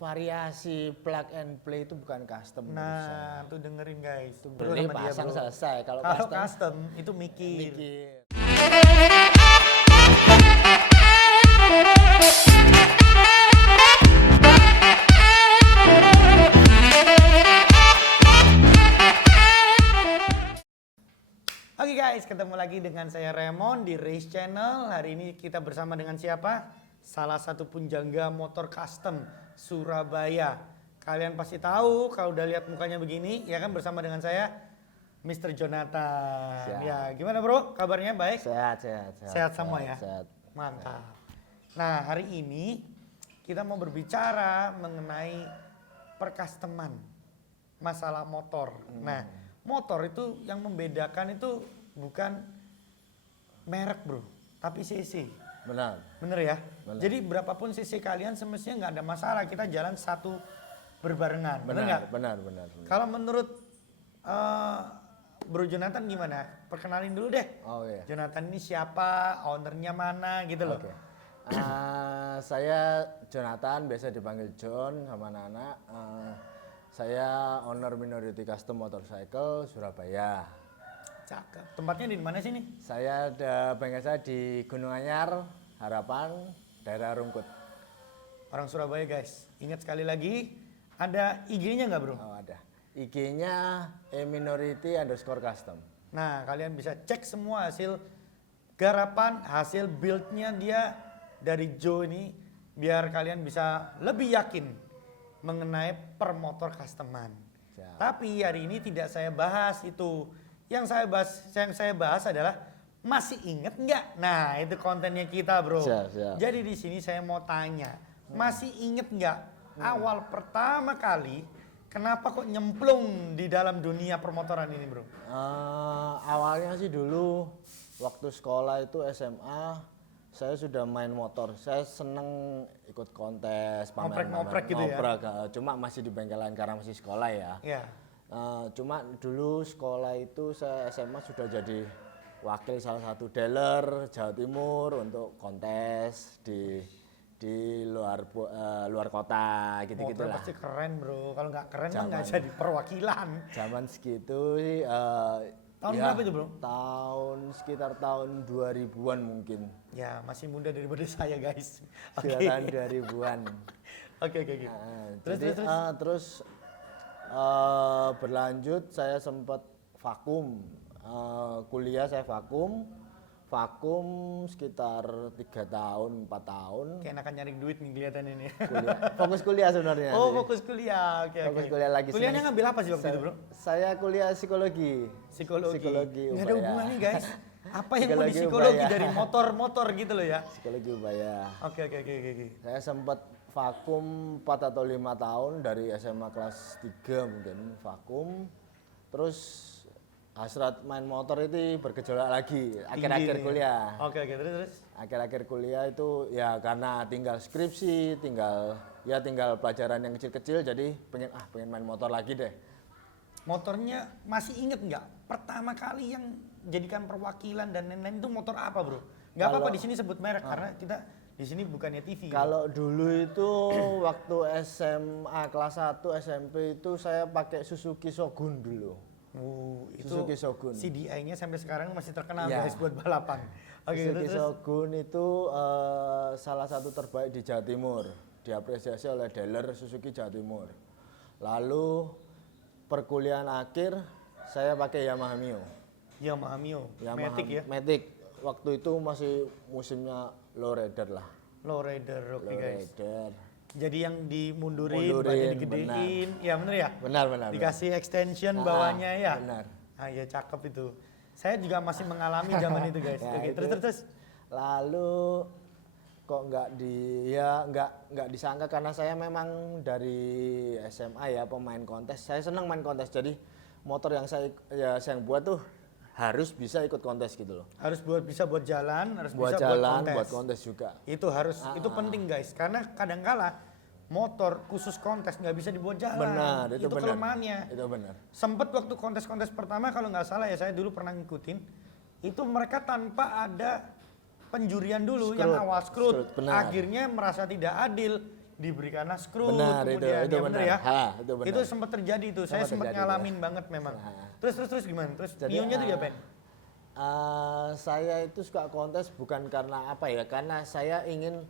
variasi plug and play itu bukan custom. Nah, tuh dengerin guys. Tuh Beli pasang selesai. Kalau custom itu mikir. Oke guys, ketemu lagi dengan saya Raymond di Race Channel. Hari ini kita bersama dengan siapa? Salah satu penjaga motor custom Surabaya. Kalian pasti tahu kalau udah lihat mukanya begini, ya kan, bersama dengan saya Mr. Jonathan. Siap. Ya, gimana bro? Kabarnya baik? Sehat. Sehat semua ya? Sehat. Mantap. Nah, hari ini kita mau berbicara mengenai percustoman masalah motor. Nah, motor itu yang membedakan itu bukan merek bro, tapi cc. Bener ya? Bener. Jadi berapapun cc kalian semestinya nggak ada masalah, kita jalan satu berbarengan. Bener. Kalau menurut Bro Jonathan gimana? Perkenalin dulu deh. Oh iya. Jonathan ini siapa? Ownernya mana gitu loh. Okay. Saya Jonathan, biasa dipanggil John sama anak-anak. Saya owner Minority Custom Motorcycle Surabaya. Cakep. Tempatnya di mana sih nih? Saya ada bengkel saya di Gunung Anyar, Harapan, daerah Rungkut. Orang Surabaya guys. Ingat sekali lagi, ada IG-nya nggak bro? Oh ada. IG-nya eminority_custom. Nah kalian bisa cek semua hasil garapan, hasil build-nya dia dari Joe ini, biar kalian bisa lebih yakin mengenai permotor customan. Siap. Tapi hari ini tidak saya bahas itu. Yang saya bahas adalah masih inget nggak? Nah itu kontennya kita bro. Siap. Jadi di sini saya mau tanya, masih inget nggak awal pertama kali kenapa kok nyemplung di dalam dunia permotoran ini bro? Awalnya sih dulu waktu sekolah itu SMA, saya sudah main motor. Saya seneng ikut kontes, ngoprek gitu ya? Cuma masih di bengkelan karena masih sekolah ya. Iya. Cuma dulu sekolah itu saya SMA sudah jadi wakil salah satu dealer Jawa Timur untuk kontes di luar kota gitu-gitu lah. Pasti keren bro, kalau nggak keren mah nggak jadi perwakilan. Zaman segitu sih, tahun berapa itu bro? Sekitar tahun 2000-an mungkin. Ya masih muda daripada saya guys. Sekitar tahun 2000-an. Oke. Terus berlanjut saya sempat vakum. Kuliah saya vakum sekitar 3 tahun, 4 tahun. Kayak enakan nyari duit nih kelihatan ini. Fokus kuliah sebenarnya. Oh, fokus kuliah. Oke. Fokus kuliah lagi. Kuliahnya ngambil apa sih waktu itu, Bro? Saya kuliah psikologi. Nggak ada hubungannya, guys. Apa yang mau di psikologi dari motor gitu loh ya? Psikologi Ubaya. Oke. Saya sempat vakum 4 atau 5 tahun dari SMA kelas 3 mungkin vakum. Terus hasrat main motor itu bergejolak lagi akhir-akhir kuliah. Oke, terus. Akhir-akhir kuliah itu ya karena tinggal skripsi, tinggal pelajaran yang kecil-kecil, jadi pengen main motor lagi deh. Motornya masih inget nggak? Pertama kali yang jadikan perwakilan dan lain-lain itu motor apa, Bro? Nggak apa-apa di sini sebut merek karena kita di sini bukannya TV. Kalau dulu itu waktu SMA kelas 1 SMP itu saya pakai Suzuki Shogun dulu. Itu Suzuki Shogun. CDI-nya sampai sekarang masih terkenal Ya. guys buat balapan. Suzuki Shogun itu salah satu terbaik di Jawa Timur, diapresiasi oleh dealer Suzuki Jawa Timur. Lalu perkuliahan akhir saya pakai Yamaha Mio. Matic ya? Matic. Waktu itu masih musimnya lowrider lah. Lowrider, oke guys. Lowrider. Jadi yang dimundurin, bannya digedein, ya bener ya? Benar. Dikasih extension bawahnya ya? Benar. Ya cakep itu. Saya juga masih mengalami zaman itu guys. Ya, Oke, itu. terus. Lalu kok nggak disangka karena saya memang dari SMA ya pemain kontes. Saya senang main kontes. Jadi motor yang saya buat tuh harus bisa ikut kontes gitu loh. Harus bisa buat jalan, harus buat bisa jalan, buat buat kontes juga. Itu itu penting guys, karena kadangkala motor khusus kontes nggak bisa dibuat jalan. Benar, itu benar. Kelemahannya. Itu benar. Sempet waktu kontes-kontes pertama kalau nggak salah ya, saya dulu pernah ngikutin, itu mereka tanpa ada penjurian dulu, yang awal scrut. Akhirnya merasa tidak adil, diberikanlah skru Benar, kemudian itu ya bener benar. ya. Itu benar. Itu sempat terjadi tuh. Saya sempat terjadi, ngalamin banget memang. Nah. Terus gimana? Terus Jadi, Mio-nya tuh diapain? Saya itu suka kontes bukan karena apa ya, karena saya ingin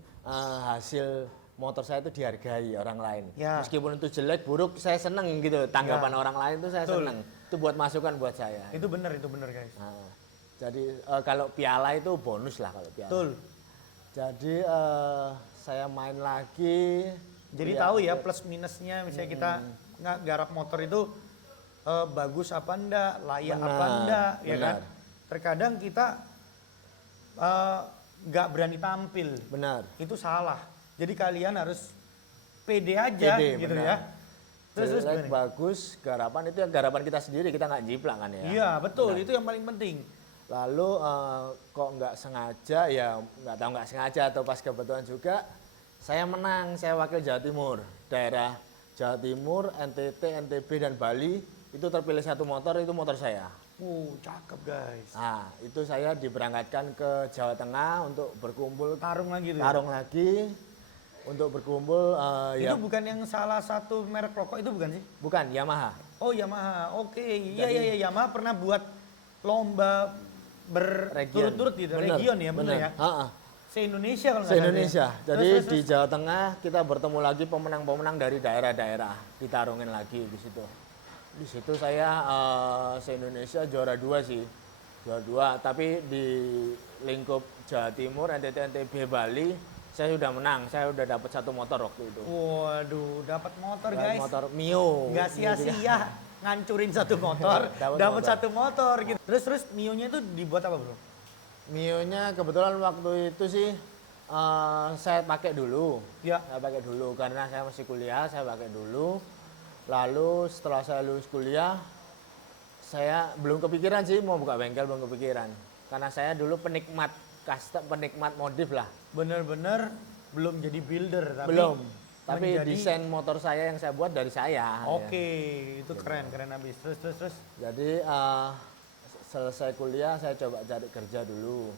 hasil motor saya itu dihargai orang lain. Ya. Meskipun itu jelek, buruk, saya seneng gitu. Tanggapan Ya. orang lain itu saya Betul. seneng. Itu buat masukan buat saya. Itu bener guys. Jadi kalau piala itu bonus lah kalau piala. Betul. Jadi saya main lagi. Jadi tahu ya plus minusnya misalnya kita nggak garap motor itu bagus apa enggak, layak apa Benar, enggak, ya benar. kan? Terkadang kita nggak berani tampil, Benar. itu salah. Jadi kalian harus pede aja Pede, gitu benar. ya. Terus Jelek, gimana? bagus, garapan itu ya garapan kita sendiri, kita nggak jiplak kan ya. Iya betul, Benar. itu yang paling penting. Lalu kok nggak sengaja ya nggak tahu nggak sengaja atau pas kebetulan juga saya menang, saya wakil Jawa Timur, daerah Jawa Timur, NTT, NTB dan Bali itu terpilih satu motor, itu motor saya. Cakep guys. Nah itu saya diberangkatkan ke Jawa Tengah untuk berkumpul Tarung lagi tuh. tarung lagi untuk berkumpul Itu ya bukan yang salah satu merek rokok itu bukan sih? bukan Yamaha. Oh Yamaha, oke. Iya Yamaha pernah buat lomba berturut-turut gitu, Bener, region ya bener ya. Ha-ha. Se-Indonesia kalau nggak Se-Indonesia. salah ya. Jadi Terus, di Jawa Tengah kita bertemu lagi pemenang-pemenang dari daerah-daerah, ditarungin lagi di situ. Di situ saya se-Indonesia juara 2 sih. Juara 2, tapi di lingkup Jawa Timur, NTT, NTB, Bali saya sudah menang. Saya sudah dapat satu motor waktu itu. Waduh, dapat motor Dapat guys. motor Mio. Nggak sia-sia ngancurin satu motor, Dapat dapat motor. satu motor gitu. Terus Mio-nya itu dibuat apa, Bro? Mio-nya kebetulan waktu itu sih saya pakai dulu. Ya. Saya pakai dulu karena saya masih kuliah, saya pakai dulu. Lalu setelah saya lulus kuliah, saya belum kepikiran sih mau buka bengkel, belum kepikiran. Karena saya dulu penikmat custom, penikmat modif lah. Bener-bener belum jadi builder tapi Belum. Tapi menjadi- desain motor saya yang saya buat dari saya. Oke, ya. itu keren habis. Terus. Jadi selesai kuliah saya coba cari kerja dulu.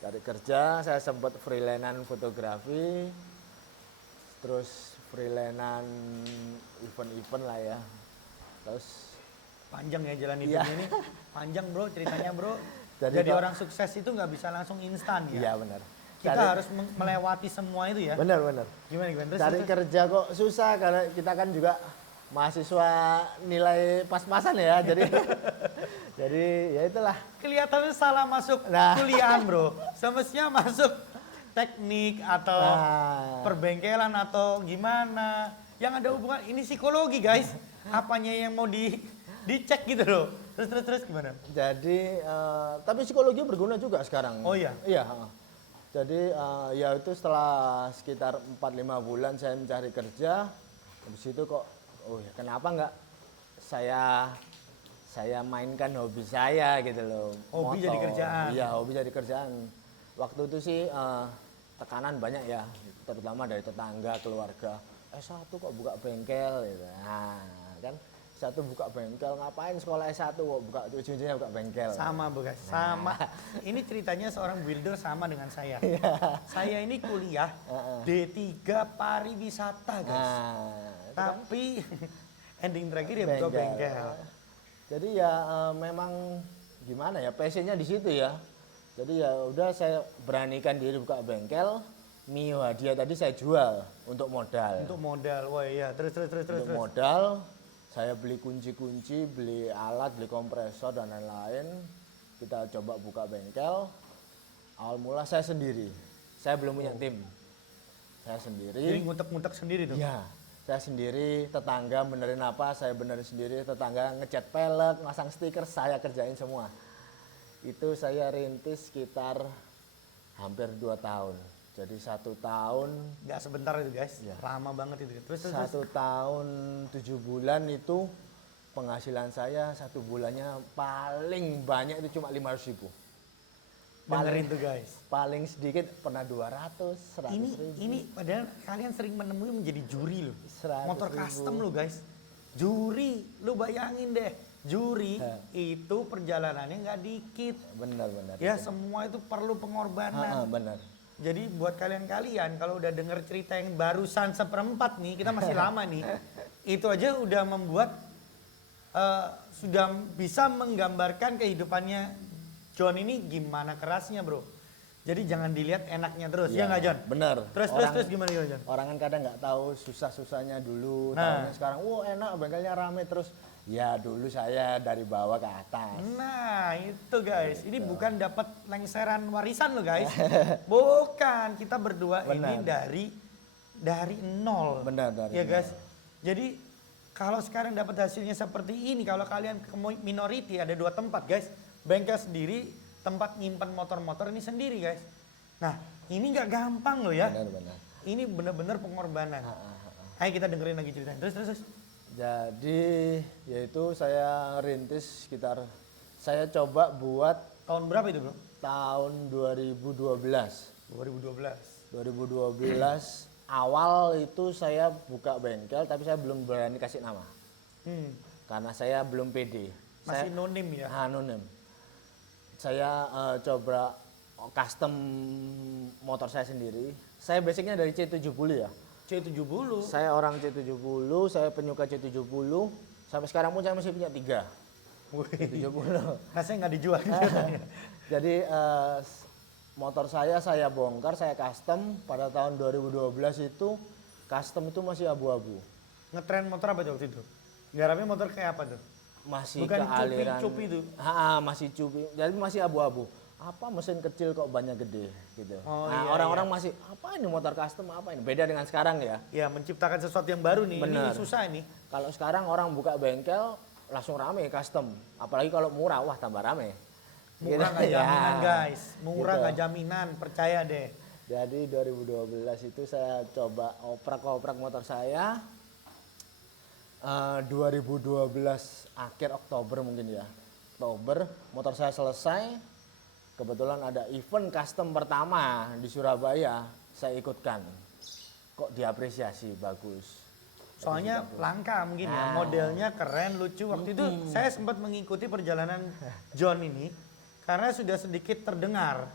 Cari kerja, saya sempat freelance fotografi, terus freelance event-event lah ya. Terus Panjang ya jalan Iya. hidup ini. Panjang bro ceritanya bro. Jadi Jadi kok- orang sukses itu nggak bisa langsung instan ya. iya benar. Kita harus melewati semua itu ya. Benar. Gimana? Cari kerja kok susah karena kita kan juga mahasiswa nilai pas-pasan ya. Jadi jadi ya itulah. Kelihatannya salah masuk Nah. kuliahan bro. Semestinya masuk teknik atau Nah, perbengkelan atau gimana. Yang ada hubungan ini psikologi guys. Apanya yang mau dicek gitu loh. Terus gimana? jadi tapi psikologi berguna juga sekarang. Oh iya? Iya. Jadi ya itu setelah sekitar 4-5 bulan saya mencari kerja, habis itu kok, oh ya kenapa nggak saya mainkan hobi saya gitu loh. Hobi motor. jadi kerjaan. Iya hobi jadi kerjaan. Waktu itu sih tekanan banyak ya, terutama dari tetangga, keluarga. S1 kok buka bengkel gitu. Nah kan S1 buka bengkel, ngapain sekolah S1 kok buka ujung-ujungnya buka bengkel. Sama Bu guys, sama. Ini ceritanya seorang builder sama dengan saya. Saya ini kuliah D3 pariwisata guys. Nah, itu kan Tapi ending terakhir ya buka bengkel. Jadi ya memang gimana ya passionnya di situ ya. Jadi ya udah saya beranikan diri buka bengkel. Mio hadiah tadi saya jual untuk modal. Untuk modal, wah iya. Terus. Untuk modal saya beli kunci-kunci, beli alat, beli kompresor dan lain-lain. Kita coba buka bengkel. Awal mula saya sendiri. Saya belum punya tim. Saya sendiri. Jadi ngutek-ngutek sendiri tuh. Iya, saya sendiri, tetangga benerin apa, saya benerin sendiri, tetangga ngecat pelek, masang stiker, saya kerjain semua. Itu saya rintis sekitar hampir 2 tahun. Jadi 1 tahun, Gak sebentar itu guys, Iya. lama banget itu. Terus. 1 tahun 7 bulan itu penghasilan saya 1 bulannya paling banyak itu cuma 500.000. Dengerin tuh guys. Paling sedikit pernah 200, 100 ribu. Ini padahal kalian sering menemui menjadi juri loh. 100.000. Motor custom lo guys. Juri, lu bayangin deh. Juri itu perjalanannya nggak dikit. Benar. Ya semua itu perlu pengorbanan. Benar. Jadi buat kalian-kalian kalau udah denger cerita yang barusan seperempat nih, kita masih lama nih. Itu aja udah membuat sudah bisa menggambarkan kehidupannya John ini gimana kerasnya, Bro. Jadi jangan dilihat enaknya terus, ya nggak John? Bener. Terus gimana John? Orang kan kadang nggak tahu susah-susahnya dulu, Nah. tahunya sekarang, enak bengkelnya rame terus. Ya dulu saya dari bawah ke atas. Nah itu guys, ini bukan dapat lengseran warisan loh guys. Bukan, kita berdua ini dari nol. Benar, dari ya guys. nol. Jadi kalau sekarang dapat hasilnya seperti ini, kalau kalian ke minority ada 2 tempat guys. Bengkel sendiri, tempat nyimpan motor-motor ini sendiri guys. Nah ini nggak gampang loh ya. Benar. Ini benar-benar pengorbanan. Ayo kita dengerin lagi ceritanya. Terus. Jadi yaitu saya rintis sekitar, saya coba buat Tahun berapa itu bro? tahun 2012. 2012. Awal itu saya buka bengkel tapi saya belum berani kasih nama. Karena saya belum pede. Masih nonim ya? Anonim. Saya coba custom motor saya sendiri. Saya basicnya dari C70 ya. C70. Saya orang C70, saya penyuka C70. Sampai sekarang pun saya masih punya 3. C70. Rasanya nggak dijual. Jadi motor saya bongkar, saya custom pada tahun 2012 itu. Custom itu masih abu-abu. Ngetren motor apa tuh waktu itu? Garapnya motor kayak apa tuh? Masih Bukan ke aliran. cupi itu? Masih cupi. Jadi masih abu-abu. Apa mesin kecil kok banyak gede gitu. Oh, nah iya, orang-orang masih apa ini motor custom apa ini? Beda dengan sekarang ya. Ya menciptakan sesuatu yang baru nih. Bener. Ini susah nih. Kalau sekarang orang buka bengkel langsung rame custom. Apalagi kalau murah, wah tambah rame. Murah nggak Gitu. jaminan Ya, guys. Murah gitu. nggak jaminan, percaya deh. Jadi 2012 itu saya coba oprak motor saya. 2012 akhir Oktober mungkin ya. Oktober motor saya selesai. Kebetulan ada event custom pertama di Surabaya, saya ikutkan. Kok diapresiasi bagus. Soalnya langka mungkin ya, modelnya keren, lucu. Waktu itu saya sempat mengikuti perjalanan John ini karena sudah sedikit terdengar.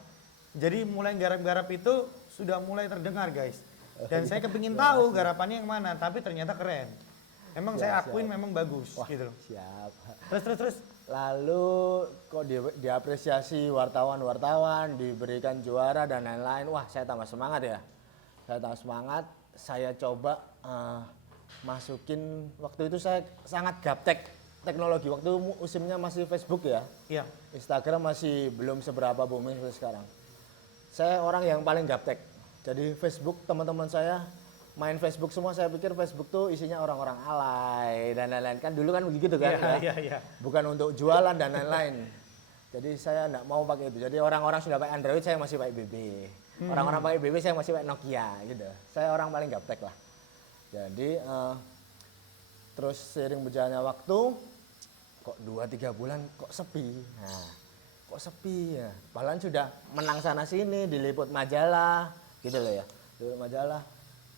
Jadi mulai garap-garap itu sudah mulai terdengar guys. Dan saya kepingin tahu garapannya yang mana, tapi ternyata keren. Emang saya akuin memang bagus gitu loh. Siap. Terus. Lalu kok diapresiasi wartawan-wartawan, diberikan juara dan lain-lain. Wah, saya tambah semangat ya. Saya tambah semangat, saya coba masukin, waktu itu saya sangat gaptek teknologi. Waktu musimnya masih Facebook ya. Iya. Instagram masih belum seberapa booming seperti sekarang. Saya orang yang paling gaptek. Jadi Facebook, teman-teman saya main Facebook semua, saya pikir Facebook tuh isinya orang-orang alay dan lain-lain. Kan dulu kan begitu kan ya. Iya. Bukan untuk jualan dan lain-lain. Jadi saya enggak mau pakai itu. Jadi orang-orang sudah pakai Android, saya masih pakai BB. Orang-orang pakai BB, saya masih pakai Nokia gitu. Saya orang paling gaptek lah. Jadi terus seiring berjalannya waktu, kok 2-3 bulan kok sepi. Nah, kok sepi ya. Bahkan sudah menang sana sini, diliput majalah gitu loh ya. Diliput majalah.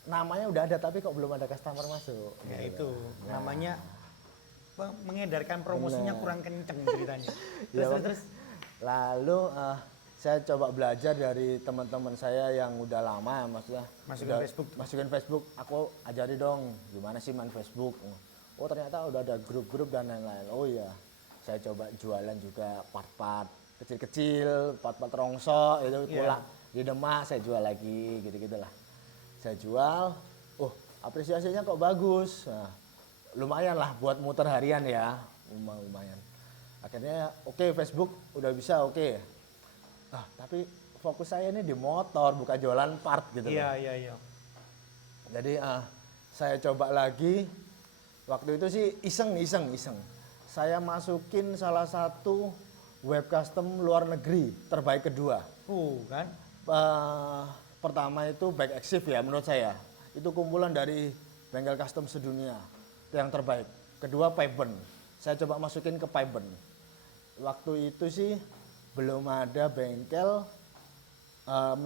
Namanya udah ada tapi kok belum ada customer masuk. Ya gitu. itu namanya mengedarkan promosinya kurang kenceng ceritanya. Ya, Terus. Lalu saya coba belajar dari teman-teman saya yang udah lama, maksudnya masukin Facebook. Aku ajari dong gimana sih main Facebook. Oh ternyata udah ada grup-grup dan lain-lain. Oh iya, saya coba jualan juga part-part kecil-kecil, part-part rongsok itu pula di Demak saya jual lagi gitu-gitulah. Saya jual, apresiasinya kok bagus. Nah, lumayan lah buat muter harian ya, lumayan. Akhirnya oke, Facebook udah bisa oke. Tapi fokus saya ini di motor, bukan jualan part gitu. Iya. Jadi saya coba lagi. Waktu itu sih iseng. Saya masukin salah satu web custom luar negeri terbaik kedua. Kan? Pertama itu Bike Exif ya menurut saya. Itu kumpulan dari bengkel custom sedunia yang terbaik. Kedua Payben. Saya coba masukin ke Payben. Waktu itu sih belum ada bengkel,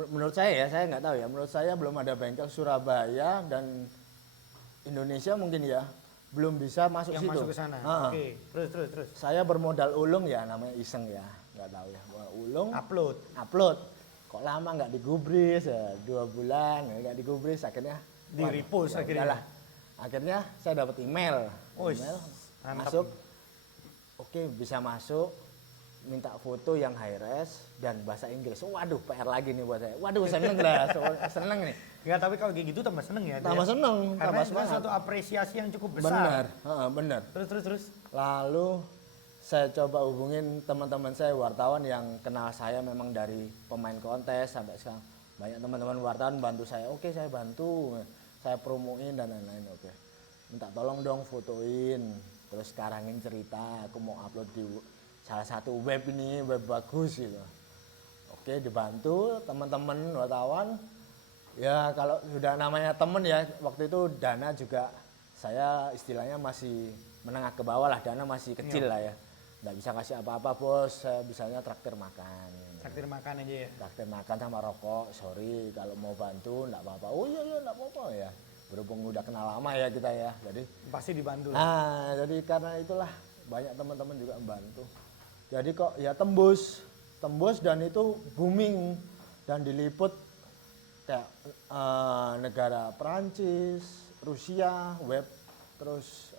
menurut saya ya, saya nggak tahu ya, menurut saya belum ada bengkel Surabaya dan Indonesia mungkin ya, belum bisa masuk yang situ. masuk ke sana. Oke, terus. Saya bermodal ulung ya, namanya iseng ya, nggak tahu ya, ulung. Upload. kok lama nggak digubris ya, 2 bulan nggak digubris, akhirnya Di repost ya akhirnya. udahlah. Akhirnya saya dapat email, Wih, mantap. masuk, oke bisa masuk, minta foto yang high res dan bahasa Inggris. Waduh, PR lagi nih buat saya. Waduh, seneng lah, seneng nih. Enggak, tapi kalau kayak gitu tambah seneng ya. Tambah Dia. seneng, Karena tambah itu kan semangat. suatu apresiasi yang cukup besar. Benar, benar. Terus. Lalu saya coba hubungin teman-teman saya wartawan yang kenal saya memang dari pemain kontes sampai sekarang. Banyak teman-teman wartawan bantu saya. Oke, saya bantu. Saya promoin dan lain-lain. Oke. Minta tolong dong fotoin. Terus karangin cerita. Aku mau upload di salah satu web ini, web bagus gitu. Oke, dibantu teman-teman wartawan. Ya kalau sudah namanya temen ya, waktu itu dana juga saya istilahnya masih menengah ke bawah lah, dana masih kecil lah ya. Nggak bisa kasih apa-apa bos, saya bisanya traktir makan. Traktir makan aja ya. Traktir makan sama rokok, sorry kalau mau bantu nggak apa-apa. Oh iya nggak apa-apa ya. Berhubung udah kenal lama ya kita ya, jadi. Pasti dibantu. Nah jadi karena itulah banyak teman-teman juga membantu. Jadi kok ya tembus dan itu booming dan diliput kayak negara Perancis, Rusia, web, terus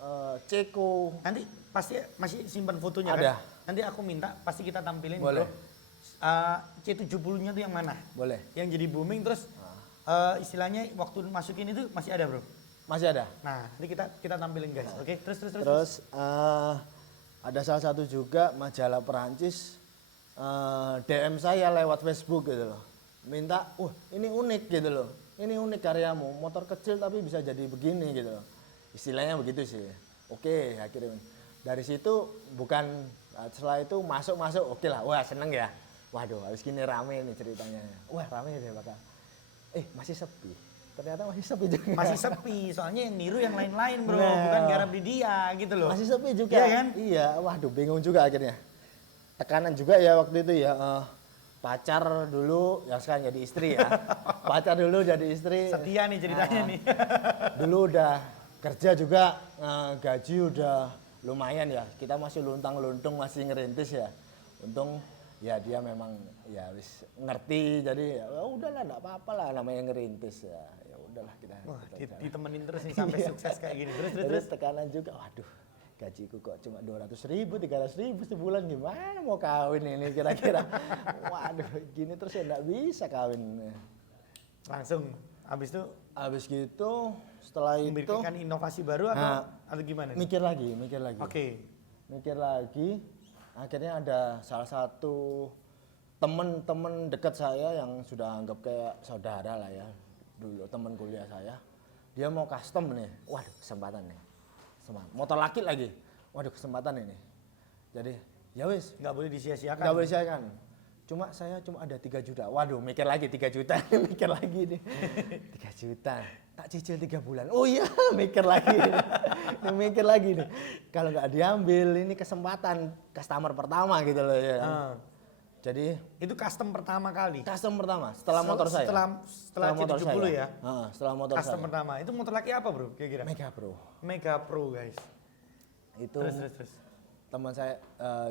Ceko. Nanti pasti masih simpan fotonya Ada. kan? Nanti aku minta pasti kita tampilin Boleh. bro. C70-nya tuh yang mana? Boleh. Yang jadi booming terus istilahnya waktu masukin itu masih ada bro. Masih ada. Nah, nanti kita tampilin guys. Oke, terus. Terus ada salah satu juga majalah Perancis DM saya lewat Facebook gitu loh. Minta, ini unik gitu loh. Ini unik karyamu, motor kecil tapi bisa jadi begini gitu loh. Istilahnya begitu sih. Oke, akhirnya dari situ bukan setelah itu masuk oke lah. Wah, seneng ya. Waduh, habis gini rame nih ceritanya. Wah, rame deh bakal. Masih sepi. Ternyata masih sepi juga. Masih sepi, soalnya yang niru yang lain-lain bro, Nah. bukan garap di dia gitu loh. Masih sepi juga. Iya kan? Iya, waduh bingung juga akhirnya. Tekanan juga ya waktu itu ya. Pacar dulu, ya sekarang jadi istri ya. Pacar dulu jadi istri. Setia nih ceritanya nih. Dulu udah kerja juga, gaji udah lumayan ya. Kita masih luntang-luntung, masih ngerintis ya. Untung ya dia memang ya wis ngerti, jadi ya udahlah enggak apa-apa lah namanya ngerintis ya. Ya udahlah kita. Wah, kita ditemenin terus nih sampai sukses kayak gini. Terus. Terus tekanan juga, waduh gajiku kok cuma 200.000, 300.000 sebulan, gimana mau kawin ini kira-kira. Waduh gini terus ya enggak bisa kawin. Langsung habis itu Habis gitu setelah itu membikin inovasi baru atau gimana? nih? mikir lagi. Oke. Mikir lagi, akhirnya ada salah satu temen dekat saya yang sudah anggap kayak saudara lah ya, dulu teman kuliah saya. Dia mau custom nih, waduh kesempatan nih, motor laki lagi, waduh kesempatan ini. Jadi ya wis, Nggak boleh disia-siakan. nggak boleh saya kan. Saya cuma ada 3 juta. Waduh, mikir lagi 3 juta. Mikir lagi nih. 3 juta. Tak cicil 3 bulan. Oh iya, mikir lagi. Mikir lagi nih. Kalau nggak diambil, ini kesempatan customer pertama gitu loh ya. Jadi Itu custom pertama kali. custom pertama setelah motor saya. Setelah motor C70 saya. ya. Setelah motor Custom saya. pertama. Itu motor laki apa bro kira-kira? Mega Pro. Mega Pro guys. Itu Terus. teman saya,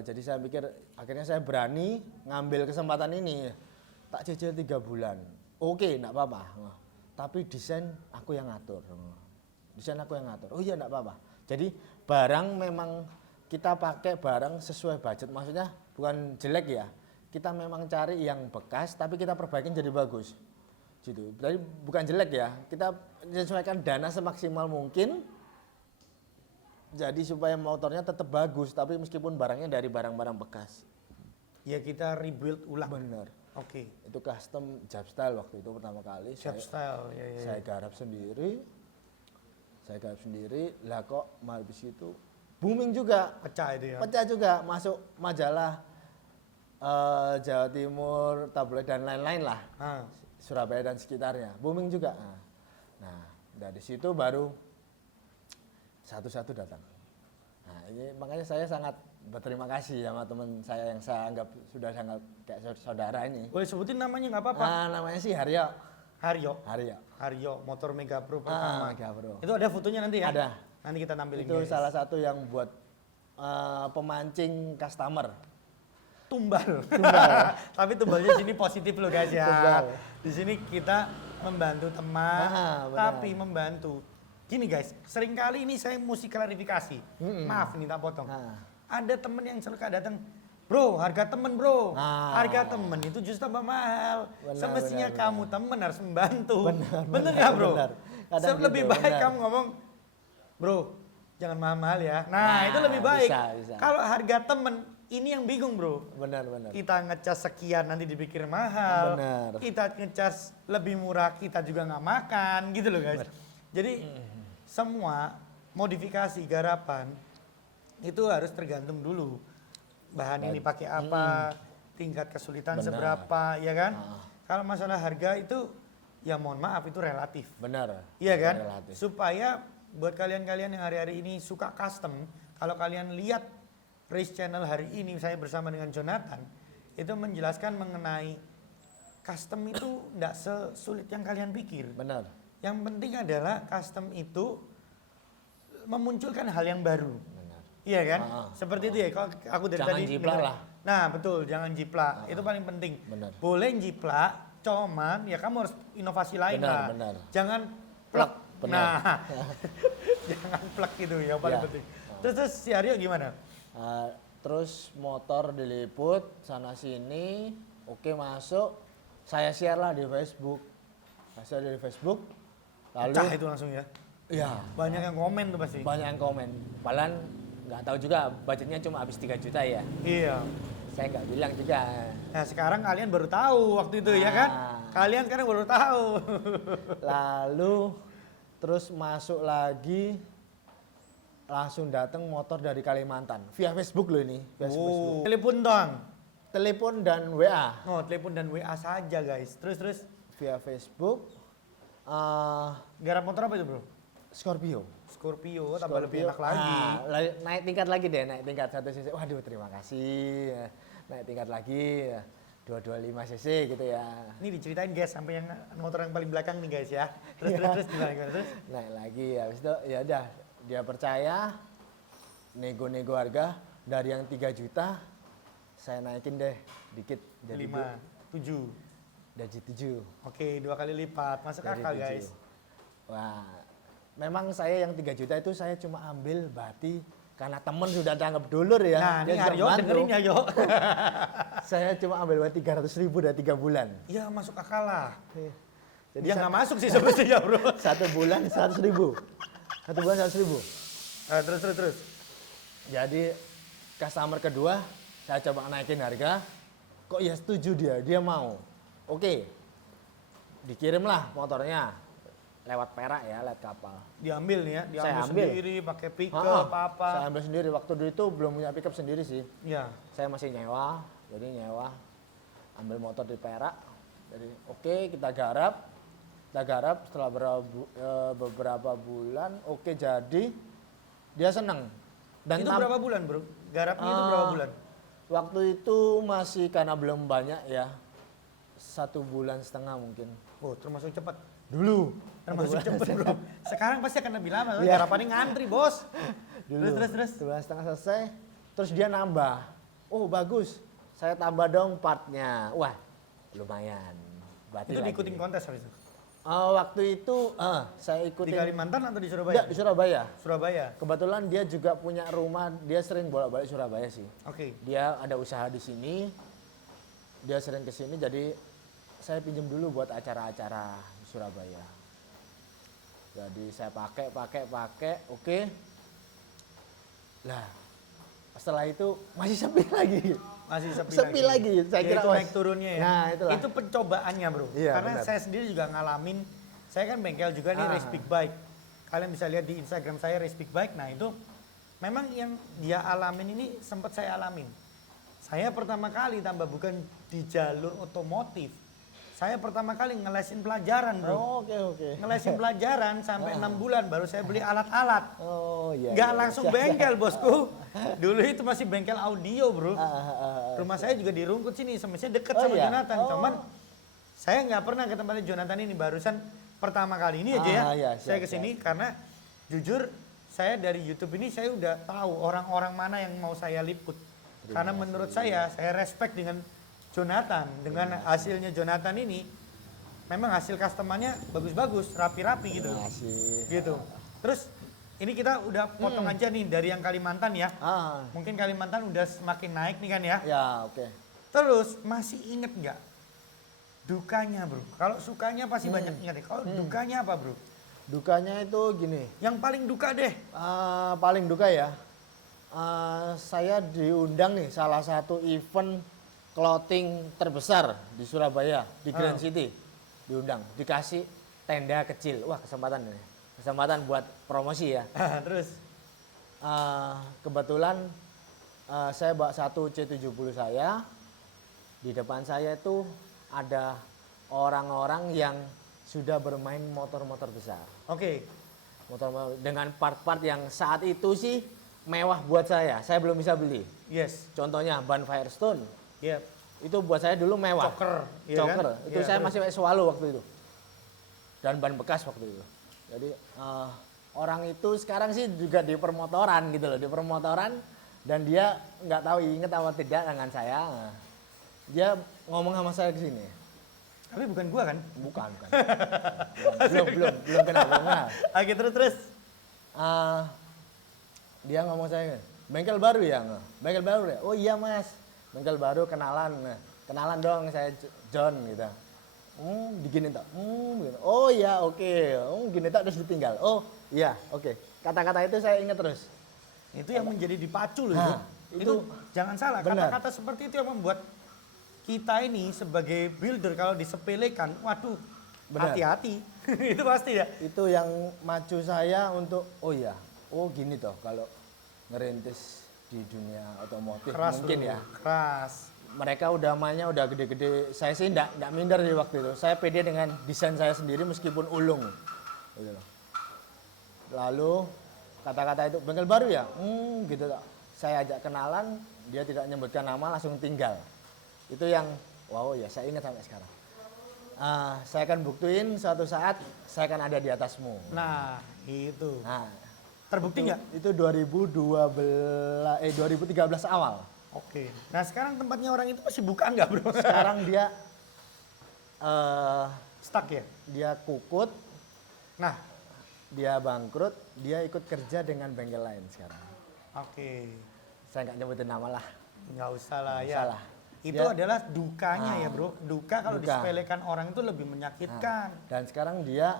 jadi saya pikir akhirnya saya berani ngambil kesempatan ini, tak cicil 3 bulan, oke enggak apa-apa, tapi desain aku yang ngatur, oh iya enggak apa-apa. Jadi barang memang kita pakai barang sesuai budget, maksudnya bukan jelek ya, kita memang cari yang bekas tapi kita perbaikin jadi bagus gitu. Jadi bukan jelek ya, kita menyesuaikan dana semaksimal mungkin. Jadi supaya motornya tetap bagus, tapi meskipun barangnya dari barang-barang bekas. Ya kita rebuild ulang. Bener. Oke. Itu custom Japstyle waktu itu pertama kali. Shop style. Ya. Saya garap sendiri. Lah kok habis itu booming juga. Pecah itu ya. Pecah juga, masuk majalah Jawa Timur, tabloid dan lain-lain lah. Surabaya dan sekitarnya. Booming juga. Nah, dari situ baru satu-satu datang. Nah, ini makanya saya sangat berterima kasih sama teman saya yang saya anggap sudah sangat kayak saudara ini. Boleh sebutin namanya nggak apa-apa. Namanya sih Haryo. Haryo, motor Mega Pro pertama. Mega Pro. Itu ada fotonya nanti ya? Ada. Nanti kita tampilin Itu guys. salah satu yang buat pemancing customer. tumbal. Tumbal. Tapi tumbalnya sini positif loh guys ya. Tumbal. Di sini kita membantu teman, Benar. tapi membantu. Gini guys, seringkali ini saya mesti klarifikasi. Maaf nih tak potong. Ada temen yang suka datang, bro, harga temen bro. Harga temen itu justru tambah mahal. Semestinya kamu temen harus membantu. Bener nggak bro? Lebih gitu, baik kamu ngomong, bro, jangan mahal-mahal ya. Nah, itu lebih baik. Bisa. Kalau harga temen, ini yang bingung bro. Benar. Kita ngecas sekian nanti dipikir mahal. Benar. Kita ngecas lebih murah, kita juga nggak makan gitu loh guys. Jadi semua modifikasi garapan itu harus tergantung dulu. Bahan ini pakai apa, tingkat kesulitan seberapa, ya kan? Kalau masalah harga itu, ya mohon maaf itu relatif. Benar. Iya kan? Relatif. Supaya buat kalian-kalian yang hari-hari ini suka custom, kalau kalian lihat Race Channel hari ini saya bersama dengan Jonathan, itu menjelaskan mengenai custom itu tidak sesulit yang kalian pikir. Benar. Yang penting adalah custom itu memunculkan hal yang baru. Benar. Iya kan? Seperti itu ya. Kalau aku dari Jangan tadi jiplak lah. Nah, betul, jangan jiplak. Itu paling penting. Benar. Boleh jiplak, cuman ya kamu harus inovasi lain lah. Benar. Jangan plek. Benar. Nah, jangan plek itu ya paling Ya. penting. Terus si Aryo gimana? Terus motor diliput sana sini, oke masuk, saya share lah di Facebook. Saya share di Facebook, lalu Pecah itu langsung ya. ya Banyak yang komen tuh pasti. banyak yang komen. Padahal nggak tahu juga budgetnya cuma habis 3 juta ya. Iya. Saya nggak bilang juga. Nah, sekarang kalian baru tahu waktu itu ya kan? Kalian sekarang baru tahu. Lalu terus masuk lagi, langsung datang motor dari Kalimantan via Facebook loh ini. Via Facebook. Telepon dong. Telepon dan WA. Oh, telepon dan WA saja guys. Terus Via Facebook. garap motor apa itu bro? Scorpio. Scorpio, tambah lebih enak lagi. Naik tingkat lagi deh, naik tingkat 1 cc. Waduh, terima kasih. Naik tingkat lagi 225 cc gitu ya. Ini diceritain guys, sampai yang motor yang paling belakang nih guys ya. Terus gimana? Terus? Naik lagi, habis itu ya udah dia percaya, nego-nego harga dari yang 3 juta, saya naikin deh dikit jadi 5, 7. Jadi 7. Oke, 2 kali lipat. Masuk Dari akal 7. guys. Wah, memang saya yang 3 juta itu saya cuma ambil berarti karena temen sudah dianggap dulur ya. Nah, ini juga Aryo bantu. dengerin ya Yo. Saya cuma ambil buat 300.000 dari 3 bulan. Iya masuk akal lah. Jadi Dia nggak masuk sih sebenarnya bro. 1 bulan 100.000. 1 bulan 100.000. Terus. Jadi customer kedua saya coba naikin harga. Kok ya setuju dia mau. Oke. Dikirimlah motornya lewat Perak ya, lewat kapal. Diambil nih ya, Saya diambil ambil. sendiri pakai pickup apa. Saya ambil sendiri. Waktu dulu itu belum punya pickup sendiri sih. Iya. Saya masih nyewa, jadi nyewa. Ambil motor di Perak. Jadi oke, kita garap setelah beberapa bulan, oke jadi dia seneng. Dan Itu berapa bulan bro? Garapnya itu berapa bulan? Waktu itu masih karena belum banyak ya, 1,5 bulan mungkin. Oh termasuk cepat. Dulu. Termasuk cepet bro. Sekarang pasti akan lebih lama. Iya. Garapannya ngantri bos. Dulu. Terus. 1,5 bulan selesai, terus dia nambah. Oh bagus, saya tambah dong partnya. Wah lumayan. Berarti Itu lagi. diikutin kontes habis itu? Waktu itu saya Di ikutin. Kalimantan atau di Surabaya? Enggak, di Surabaya. Surabaya. Kebetulan dia juga punya rumah, dia sering bolak-balik Surabaya sih. Oke. Dia ada usaha di sini, dia sering ke sini, jadi saya pinjam dulu buat acara-acara di Surabaya. Jadi saya pakai, oke. Lah, setelah itu masih sepi lagi. Masih Sepi lagi, saya Ya, kira, itu wah. naik turunnya ya. Nah, itulah. Itu pencobaannya bro. Iya, Karena benar. saya sendiri juga ngalamin. Saya kan bengkel juga nih Race Big Bike. Kalian bisa lihat di Instagram saya Race Big Bike. Nah itu memang yang dia alamin ini sempat saya alamin. Saya pertama kali tambah bukan di jalur otomotif. Saya pertama kali ngelesin pelajaran bro. Oke. Ngelesin pelajaran sampai 6 bulan baru saya beli alat-alat. Oh iya. Nggak iya. langsung bengkel bosku. Dulu itu masih bengkel audio bro. Rumah saya juga di Rungkut sini, semestinya deket Oh, sama iya? Jonathan. Oh. Cuman saya nggak pernah ke tempatnya Jonathan ini, barusan pertama kali ini aja ya. Iya, Saya siap, kesini karena jujur saya dari YouTube ini saya udah tahu orang-orang mana yang mau saya liput. Karena menurut saya respect dengan Jonathan, dengan hasilnya Jonathan ini, memang hasil customernya bagus-bagus, rapi-rapi gitu. Terima kasih. Gitu. Terus ini kita udah potong aja nih dari yang Kalimantan ya. Ah, Mungkin Kalimantan udah semakin naik nih kan ya. ya oke. Terus masih inget nggak dukanya bro? Kalau sukanya pasti banyak ingat ya. Kalau dukanya apa bro? Dukanya itu gini, Yang paling duka deh. paling duka ya. Saya diundang nih salah satu event clothing terbesar di Surabaya, di Grand City. Diundang, dikasih tenda kecil. Wah, kesempatan ini. Kesempatan buat promosi ya. Terus Kebetulan saya bawa satu C70 saya. Di depan saya itu ada orang-orang yang sudah bermain motor-motor besar. oke. Motor dengan part-part yang saat itu sih mewah buat saya. Saya belum bisa beli. Yes. Contohnya ban Firestone. Iya. Itu buat saya dulu mewah. Choker. Iya Choker. kan? Itu Iya, saya terus. masih pakai Swallow waktu itu. Dan ban bekas waktu itu. Jadi orang itu sekarang sih juga di permotoran gitu loh, di permotoran, dan dia nggak tahu inget apa tidak dengan saya. Nah, dia ngomong sama saya ke sini. Tapi bukan gua kan? Bukan. belum kenal. Oke, terus. Dia ngomong saya, bengkel baru ya? Bengkel baru ya? Oh iya mas, bengkel baru, kenalan. Nah, kenalan dong, saya John gitu. Digini tak? Gitu. Oh iya oke. Gini tak terus ditinggal. Oh iya oke. Kata-kata itu saya ingat terus. Itu yang menjadi dipacu loh. Nah, itu jangan salah, benar. kata-kata seperti itu yang membuat kita ini sebagai builder kalau disepelekan, waduh, Benar. hati-hati. Itu pasti ya. Itu yang maju saya untuk, oh iya, oh gini toh kalau ngerintis di dunia otomotif Keras mungkin loh, ya. keras. Mereka udah mainnya udah gede-gede. Saya sih enggak minder di waktu itu. Saya pede dengan desain saya sendiri meskipun ulung. Gitu loh. Lalu kata-kata itu bengkel baru ya? Gitu toh. Saya ajak kenalan, dia tidak menyebutkan nama, langsung tinggal. Itu yang wow ya, saya ingat sampai sekarang. Saya akan buktiin suatu saat saya akan ada di atasmu. Nah, itu. Nah, Terbukti nggak? itu 2013 awal. Oke. Nah, sekarang tempatnya orang itu masih buka nggak, bro? Sekarang dia Stuck ya? dia kukut, Nah, dia bangkrut, dia ikut kerja dengan bengkel lain sekarang. oke. Saya nggak nyebutin nama lah. Nggak usah lah Nggak ya. usah lah. Itu Dia- adalah dukanya ya, bro. Duka kalau Duka. disepelekan orang itu lebih menyakitkan. Dan sekarang dia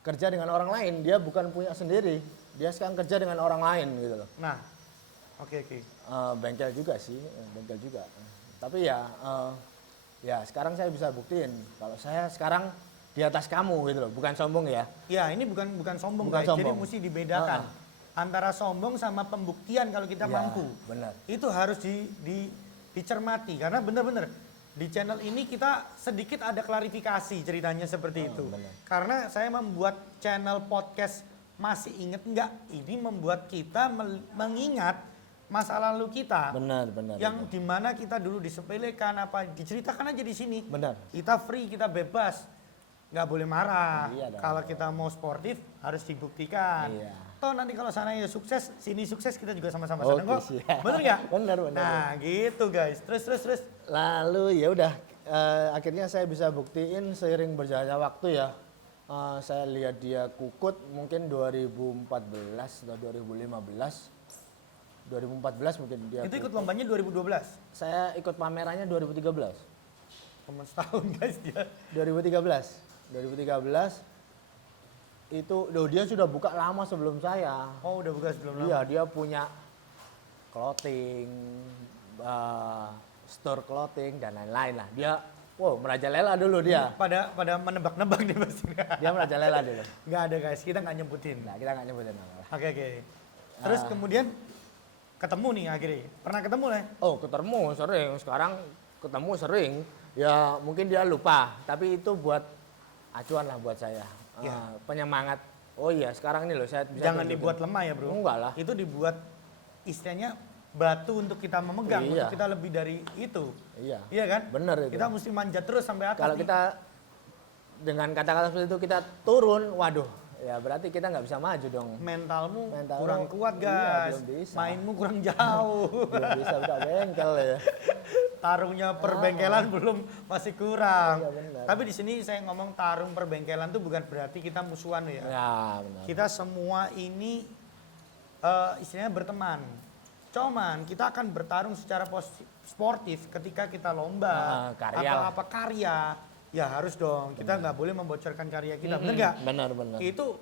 kerja dengan orang lain, dia bukan punya sendiri. Dia sekarang kerja dengan orang lain gitu loh. Nah, oke. Bengkel juga sih, bengkel juga. Tapi ya, ya sekarang saya bisa buktiin kalau saya sekarang di atas kamu gitu loh, bukan sombong ya. Ya, ini bukan sombong, Bukan guys. Jadi sombong. mesti dibedakan antara sombong sama pembuktian kalau kita Ya, mampu. benar. Itu harus dicermati karena benar-benar di channel ini kita sedikit ada klarifikasi ceritanya seperti itu. benar. Karena saya membuat channel podcast masih inget nggak? Ini membuat kita mengingat masa lalu kita. Benar. Yang dimana kita dulu disepelekan apa diceritakan aja di sini. Benar. Kita free, kita bebas, nggak boleh marah. Iya dong. Kalau kita mau sportif harus dibuktikan. Iya. Toh nanti kalau sana ya sukses, sini sukses kita juga sama-sama Oke, seneng kok. siap. Bener nggak? Benar. Nah gitu guys. Terus. Lalu ya udah, akhirnya saya bisa buktiin seiring berjalannya waktu ya. Saya lihat dia kukut mungkin 2014 atau 2015. 2014 mungkin dia. Itu ikut kukut. lombanya 2012. Saya ikut pamerannya 2013. Teman setahun guys dia. 2013 itu dia sudah buka lama sebelum saya. Oh udah buka sebelum lama. Iya, dia punya clothing, store clothing dan lain-lain lah. Dia merajalela dulu dia. Pada menebak-nebak nih pasti. Dia merajalela dulu. Nggak ada guys, kita nggak nyebutin. Nah, kita nggak nyebutin nama lah. Oke. Terus kemudian ketemu nih akhirnya. Pernah ketemu lah? Oh, ketemu sering. Sekarang ketemu sering. Ya mungkin dia lupa, tapi itu buat acuan lah buat saya. Ya. Penyemangat. Oh iya, sekarang ini loh saya bisa Jangan tunjukin. dibuat lemah ya bro. Enggak lah. Itu dibuat istilahnya batu untuk kita memegang, Iya. untuk kita lebih dari itu. Iya. Iya kan? Bener itu. Kita mesti manjat terus sampai atas. Kalau nih. kita dengan kata-kata seperti itu kita turun, waduh, Ya berarti kita nggak bisa maju dong. Mentalmu Mentalmu, kurang kuat iya, guys, belum bisa. mainmu kurang jauh. Belum bisa buka bengkel ya. Tarungnya perbengkelan belum masih kurang. Iya, benar. Tapi di sini saya ngomong tarung perbengkelan itu bukan berarti kita musuhan ya. Ya benar. Kita semua ini istilahnya berteman. Cuman kita akan bertarung secara sportif ketika kita lomba Karya atau lah. apa karya. Ya harus dong. Kita nggak boleh membocorkan karya kita. Bener nggak? Benar benar. Itu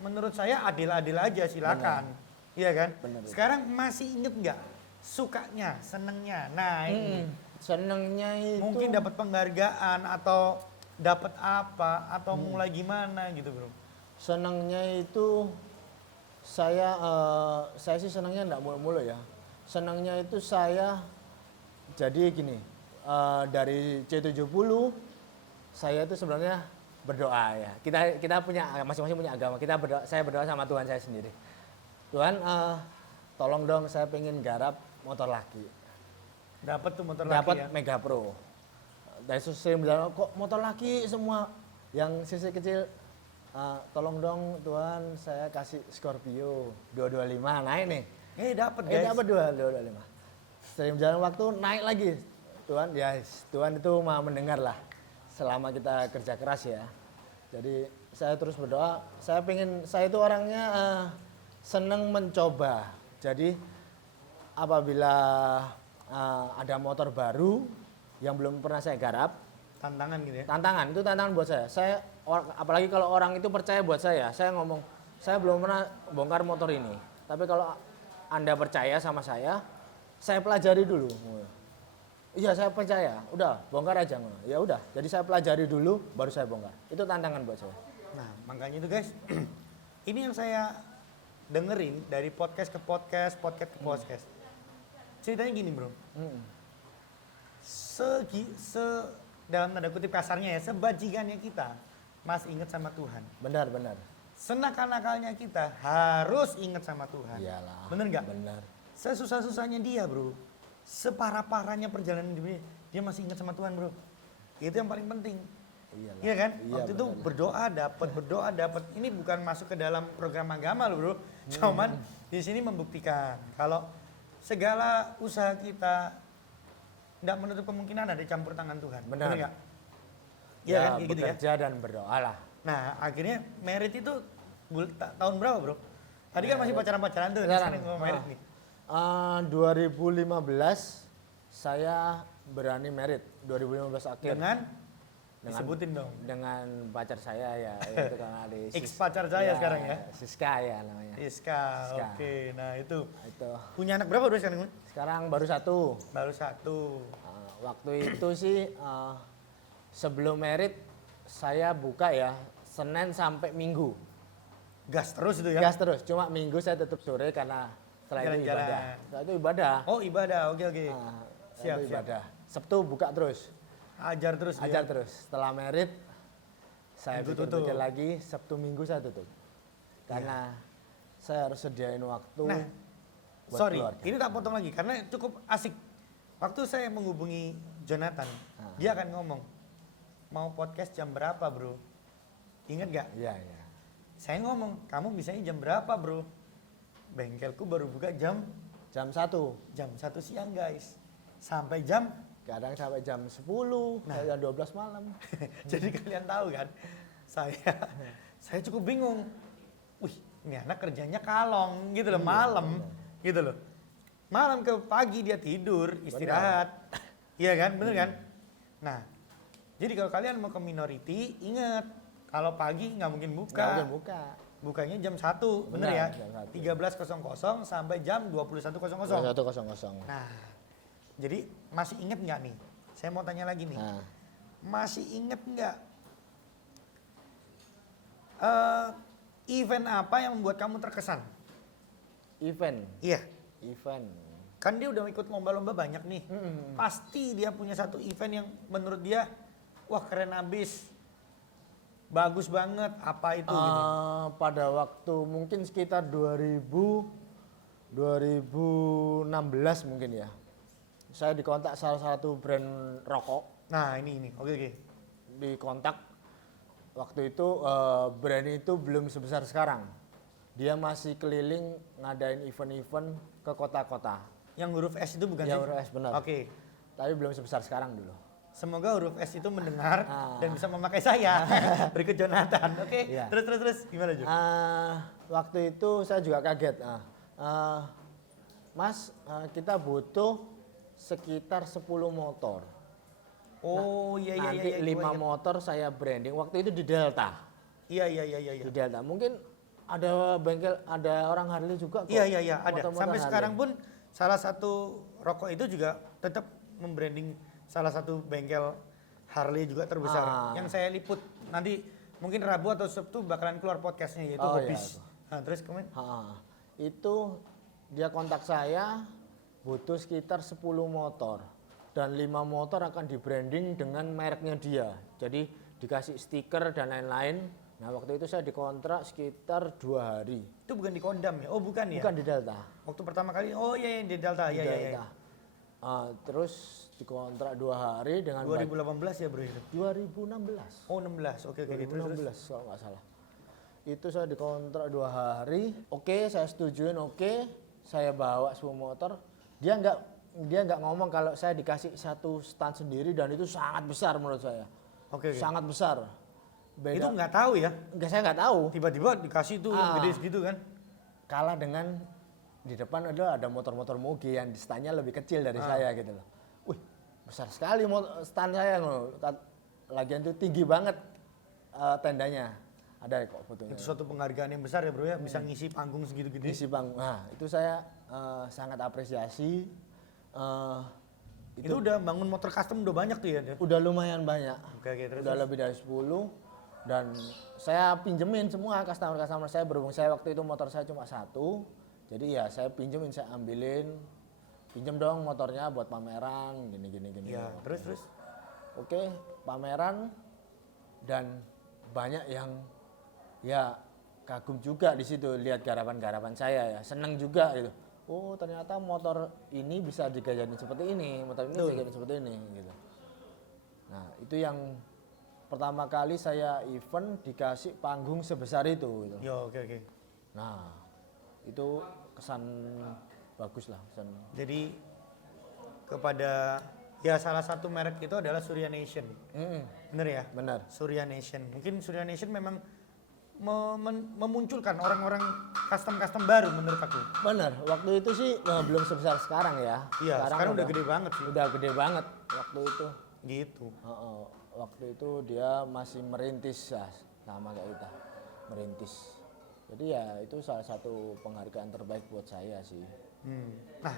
menurut saya adil-adil aja, silakan. Iya kan? Benar. Sekarang masih inget nggak sukanya, senengnya? Nah ini Senengnya itu mungkin dapat penghargaan atau dapat apa atau mulai gimana gitu bro? senengnya itu saya sih senangnya enggak mulu-mulu ya. Senangnya itu saya jadi gini, dari C70 saya itu sebenarnya berdoa ya. Kita punya masing-masing punya agama. Saya berdoa sama Tuhan saya sendiri. Tuhan, tolong dong saya pengen garap motor laki. Dapat tuh motor laki Dapat ya? Mega Pro. Dari sering bilang kok motor laki semua yang sisi kecil. Tolong dong Tuhan saya kasih Scorpio 225 naik nih. Dapat guys. Dapat 225. Sering berjalan waktu naik lagi. Tuhan itu maha mendengar lah. Selama kita kerja keras ya. Jadi saya terus berdoa. Saya itu orangnya seneng mencoba. Jadi apabila ada motor baru yang belum pernah saya garap, Tantangan gitu ya? itu tantangan buat saya. Apalagi kalau orang itu percaya buat saya ngomong, saya belum pernah bongkar motor ini. Tapi kalau Anda percaya sama saya pelajari dulu. Iya saya percaya, udah bongkar aja. Ya udah, jadi saya pelajari dulu, baru saya bongkar. Itu tantangan buat saya. Nah makanya itu guys, ini yang saya dengerin dari podcast ke podcast. Ceritanya gini bro, dalam tanda kutip kasarnya ya, sebajingannya kita masih ingat sama Tuhan. Benar. Senakal-nakalnya kita harus ingat sama Tuhan. Iyalah. Bener nggak? Benar. Sesusah-susahnya dia bro, separah-parahnya perjalanan hidup dia masih ingat sama Tuhan bro. Itu yang paling penting. Iyalah. Iya kan? Iya, Waktu itu benar. berdoa dapat. Ini bukan masuk ke dalam program agama loh bro. Cuman di sini membuktikan kalau segala usaha kita tidak menutup kemungkinan ada campur tangan Tuhan. Benar. nggak? Iya kan? Kayak gitu ya. Bekerja dan berdoa lah. Nah akhirnya merit itu tahun berapa bro? Tadi kan masih pacaran-pacaran tuh. Sekarang, Sekarang mau merit nih. 2015 saya berani merit. 2015 akhir. Dengan disebutin dong. Dengan pacar saya ya itu karena di Ex pacar saya sekarang ya. Siska ya namanya. Iska. Iska. Oke. Nah itu. Itu Punya anak berapa bro sekarang? sekarang baru satu. Baru satu. Waktu itu sih sebelum merit saya buka ya Senin sampai Minggu. Gas terus itu ya? Gas terus, cuma Minggu saya tutup sore karena setelah itu Jalan-jalan. ibadah. Setelah itu ibadah. Oh ibadah, oke. Siap, Siap. ibadah. Sabtu buka terus. Ajar terus Ajar ya? terus. Setelah merit saya Minggu pikir-pikir tutup. lagi, Sabtu Minggu saya tutup. Karena saya harus sediain waktu Nah, buat sorry, keluarga. ini tak potong lagi karena cukup asik. Waktu saya menghubungi Jonathan, dia akan ngomong, mau podcast jam berapa bro? Ingat gak? Iya, iya. Saya ngomong, kamu bisanya jam berapa bro? Bengkelku baru buka jam Jam 1, 1 siang guys. Sampai jam, kadang sampai jam 10, jam 12 malam. jadi kalian tahu kan, saya cukup bingung. Wih, ini anak kerjanya kalong gitu loh, malam gitu loh. Malam ke pagi dia tidur, istirahat. Iya kan, bener kan? Nah, jadi kalau kalian mau ke minority, ingat kalau pagi nggak mungkin buka. Nggak mungkin buka. Bukanya jam 1, bener Benar, ya? jam 1. 13.00 sampai jam 21.00. 1.00. Nah, jadi masih inget nggak nih? Saya mau tanya lagi nih. Nah, Masih inget nggak event apa yang membuat kamu terkesan? event. Iya, Event. kan dia udah ikut lomba-lomba banyak nih. Pasti dia punya satu event yang menurut dia, wah keren abis, bagus banget. Apa itu? Gitu? Pada waktu mungkin sekitar 2016 mungkin ya. Saya dikontak salah satu brand rokok. Nah ini, oke. Dikontak waktu itu brand itu belum sebesar sekarang. Dia masih keliling ngadain event-event ke kota-kota. Yang huruf S itu bukan Ya sih? huruf S benar. Oke. Tapi belum sebesar sekarang dulu. Semoga huruf S itu mendengar Ah. dan bisa memakai saya. Berikut Jonathan. Oke. Iya. Terus gimana, Jo? Waktu itu saya juga kaget. Mas, kita butuh sekitar 10 motor. Oh, iya. Nanti 5 motor saya branding. Waktu itu di Delta. Iya. Di Delta. Mungkin ada bengkel, ada orang Harley juga kok. Iya, ada. Motor-motor Sampai Harley. sekarang pun salah satu rokok itu juga tetap membranding salah satu bengkel Harley juga terbesar. Yang saya liput nanti mungkin Rabu atau Sabtu bakalan keluar podcastnya yaitu Hobbies. Iya. Nah, terus kemudian Itu dia kontak saya butuh sekitar 10 motor. Dan 5 motor akan di branding dengan mereknya dia. Jadi dikasih stiker dan lain-lain. Nah waktu itu saya dikontrak sekitar 2 hari. itu bukan di Kondam ya? Oh bukan ya? Bukan di Delta. Waktu pertama kali, oh iya di Delta, Di iya. Delta. Terus dikontrak 2 hari dengan 2018 ya bro itu? 2016. Oh 16, oke. 2016 kalau nggak salah. Itu saya dikontrak 2 hari. Oke, saya setujuin. Oke, saya bawa semua motor. Dia nggak ngomong kalau saya dikasih satu stand sendiri dan itu sangat besar menurut saya. Oke. Sangat besar. Itu nggak tahu ya? Saya nggak tahu. Tiba-tiba dikasih tuh yang gede segitu kan? Kalah dengan di depan ada motor-motor Mugi yang standnya lebih kecil dari saya gitu loh. Wih, besar sekali stand saya loh. Lagian itu tinggi banget tendanya. Ada kok fotonya. Itu suatu penghargaan yang besar ya bro ya, bisa ngisi panggung segitu gede. Isi bang. Nah, itu saya sangat apresiasi. Itu udah bangun motor custom udah banyak tuh ya? Udah lumayan banyak. Oke, terus. Udah lebih dari 10 dan saya pinjemin semua customer saya, berhubung saya waktu itu motor saya cuma 1. Jadi ya saya pinjemin, saya ambilin. Pinjem dong motornya buat pameran gini. Ya, terus. Oke, pameran dan banyak yang ya kagum juga di situ lihat garapan-garapan saya ya, seneng juga gitu. Oh ternyata motor ini bisa digajarin seperti ini, motor ini digajarin seperti ini gitu. Nah itu yang pertama kali saya event dikasih panggung sebesar itu gitu. Ya, oke. Nah itu kesan bagus lah. Jadi kepada ya salah satu merek itu adalah Surya Nation. Bener ya? Benar. Surya Nation. Mungkin Surya Nation memang memunculkan orang-orang custom baru menurut aku. Benar, waktu itu sih belum sebesar sekarang ya. Iya, sekarang udah gede banget sih. Udah gede banget waktu itu. Gitu. Waktu itu dia masih merintis ya, sama kayak kita, merintis. Jadi ya itu salah satu penghargaan terbaik buat saya sih. Nah,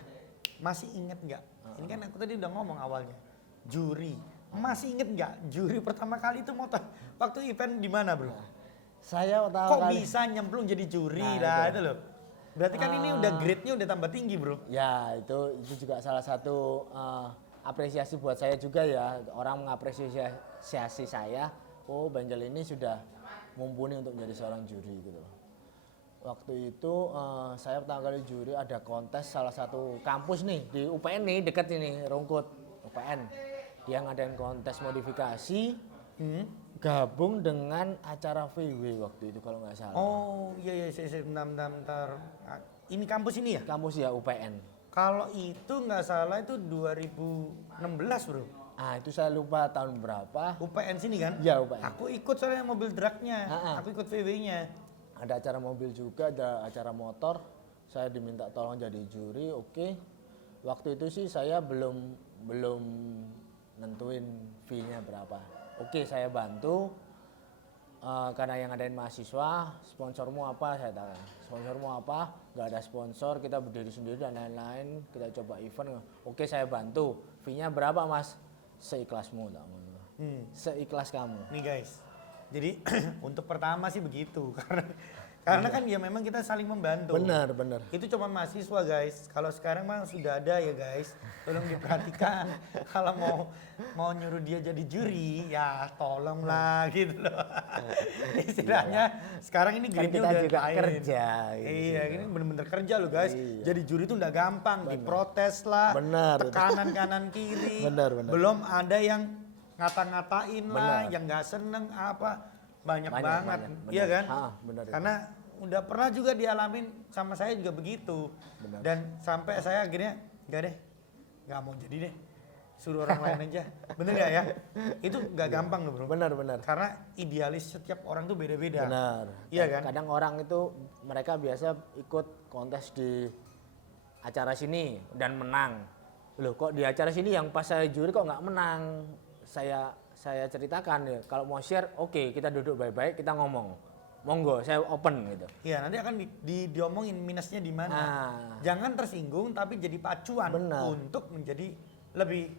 masih inget nggak? Ini kan aku tadi udah ngomong awalnya, juri. Masih inget nggak juri pertama kali itu motor waktu event di mana bro? Saya pertama Kok kali. bisa nyemplung jadi juri Nah, itu loh. Berarti kan ini udah grade-nya udah tambah tinggi bro. Ya itu juga salah satu apresiasi buat saya juga ya. Orang mengapresiasi saya. Oh Benjel ini sudah mumpuni untuk menjadi seorang juri gitu. Waktu itu saya pertama kali juri ada kontes salah satu kampus nih di UPN nih deket ini Rungkut UPN. Dia ngadain kontes modifikasi. Gabung dengan acara VW waktu itu kalau nggak salah. Oh iya bentar. Ini kampus ini ya? Kampus ya UPN. Kalau itu nggak salah itu 2016 bro. Itu saya lupa tahun berapa. UPN sini kan? Ya UPN. Aku ikut soalnya mobil dragnya, aku ikut VW-nya. Ada acara mobil juga, ada acara motor. Saya diminta tolong jadi juri, oke. Waktu itu sih saya belum nentuin fee-nya berapa. Oke, saya bantu karena yang ngadain mahasiswa, sponsormu apa? Saya tanya, sponsormu apa? Gak ada sponsor, kita berdiri sendiri dan lain-lain. Kita coba event. Oke, saya bantu. Fee-nya berapa mas? Seikhlasmu, seikhlas kamu. Nih guys, jadi untuk pertama sih begitu karena kan ya memang kita saling membantu. Benar. Itu cuma mahasiswa guys. Kalau sekarang mah sudah ada ya guys. Tolong diperhatikan. Kalau mau nyuruh dia jadi juri, ya tolonglah gitu loh. Istilahnya sekarang ini grade-nya kita udah juga lain. kerja. Iya, ini bener-bener kerja loh guys. Iya. Jadi juri itu nggak gampang, diprotes lah, Benar. tekanan kanan kiri. Benar. Belum ada yang ngata-ngatain lah, Benar. yang nggak seneng apa. banyak banget, bener. iya kan? Benar itu. Karena udah pernah juga dialamin sama saya juga begitu. Benar. Dan sampai saya akhirnya nggak mau jadi deh, suruh orang lain aja. Bener nggak ya? Itu nggak gampang loh bro. Benar. Karena idealis setiap orang tuh beda-beda. Benar. Iya kan? Kadang orang itu mereka biasa ikut kontes di acara sini dan menang. Loh kok di acara sini yang pas saya juri kok nggak menang? Saya ceritakan ya. Kalau mau share, oke, kita duduk baik-baik, kita ngomong. Monggo, saya open gitu. Iya, nanti akan diomongin minusnya di mana. Nah. Jangan tersinggung, tapi jadi pacuan Benar. untuk menjadi lebih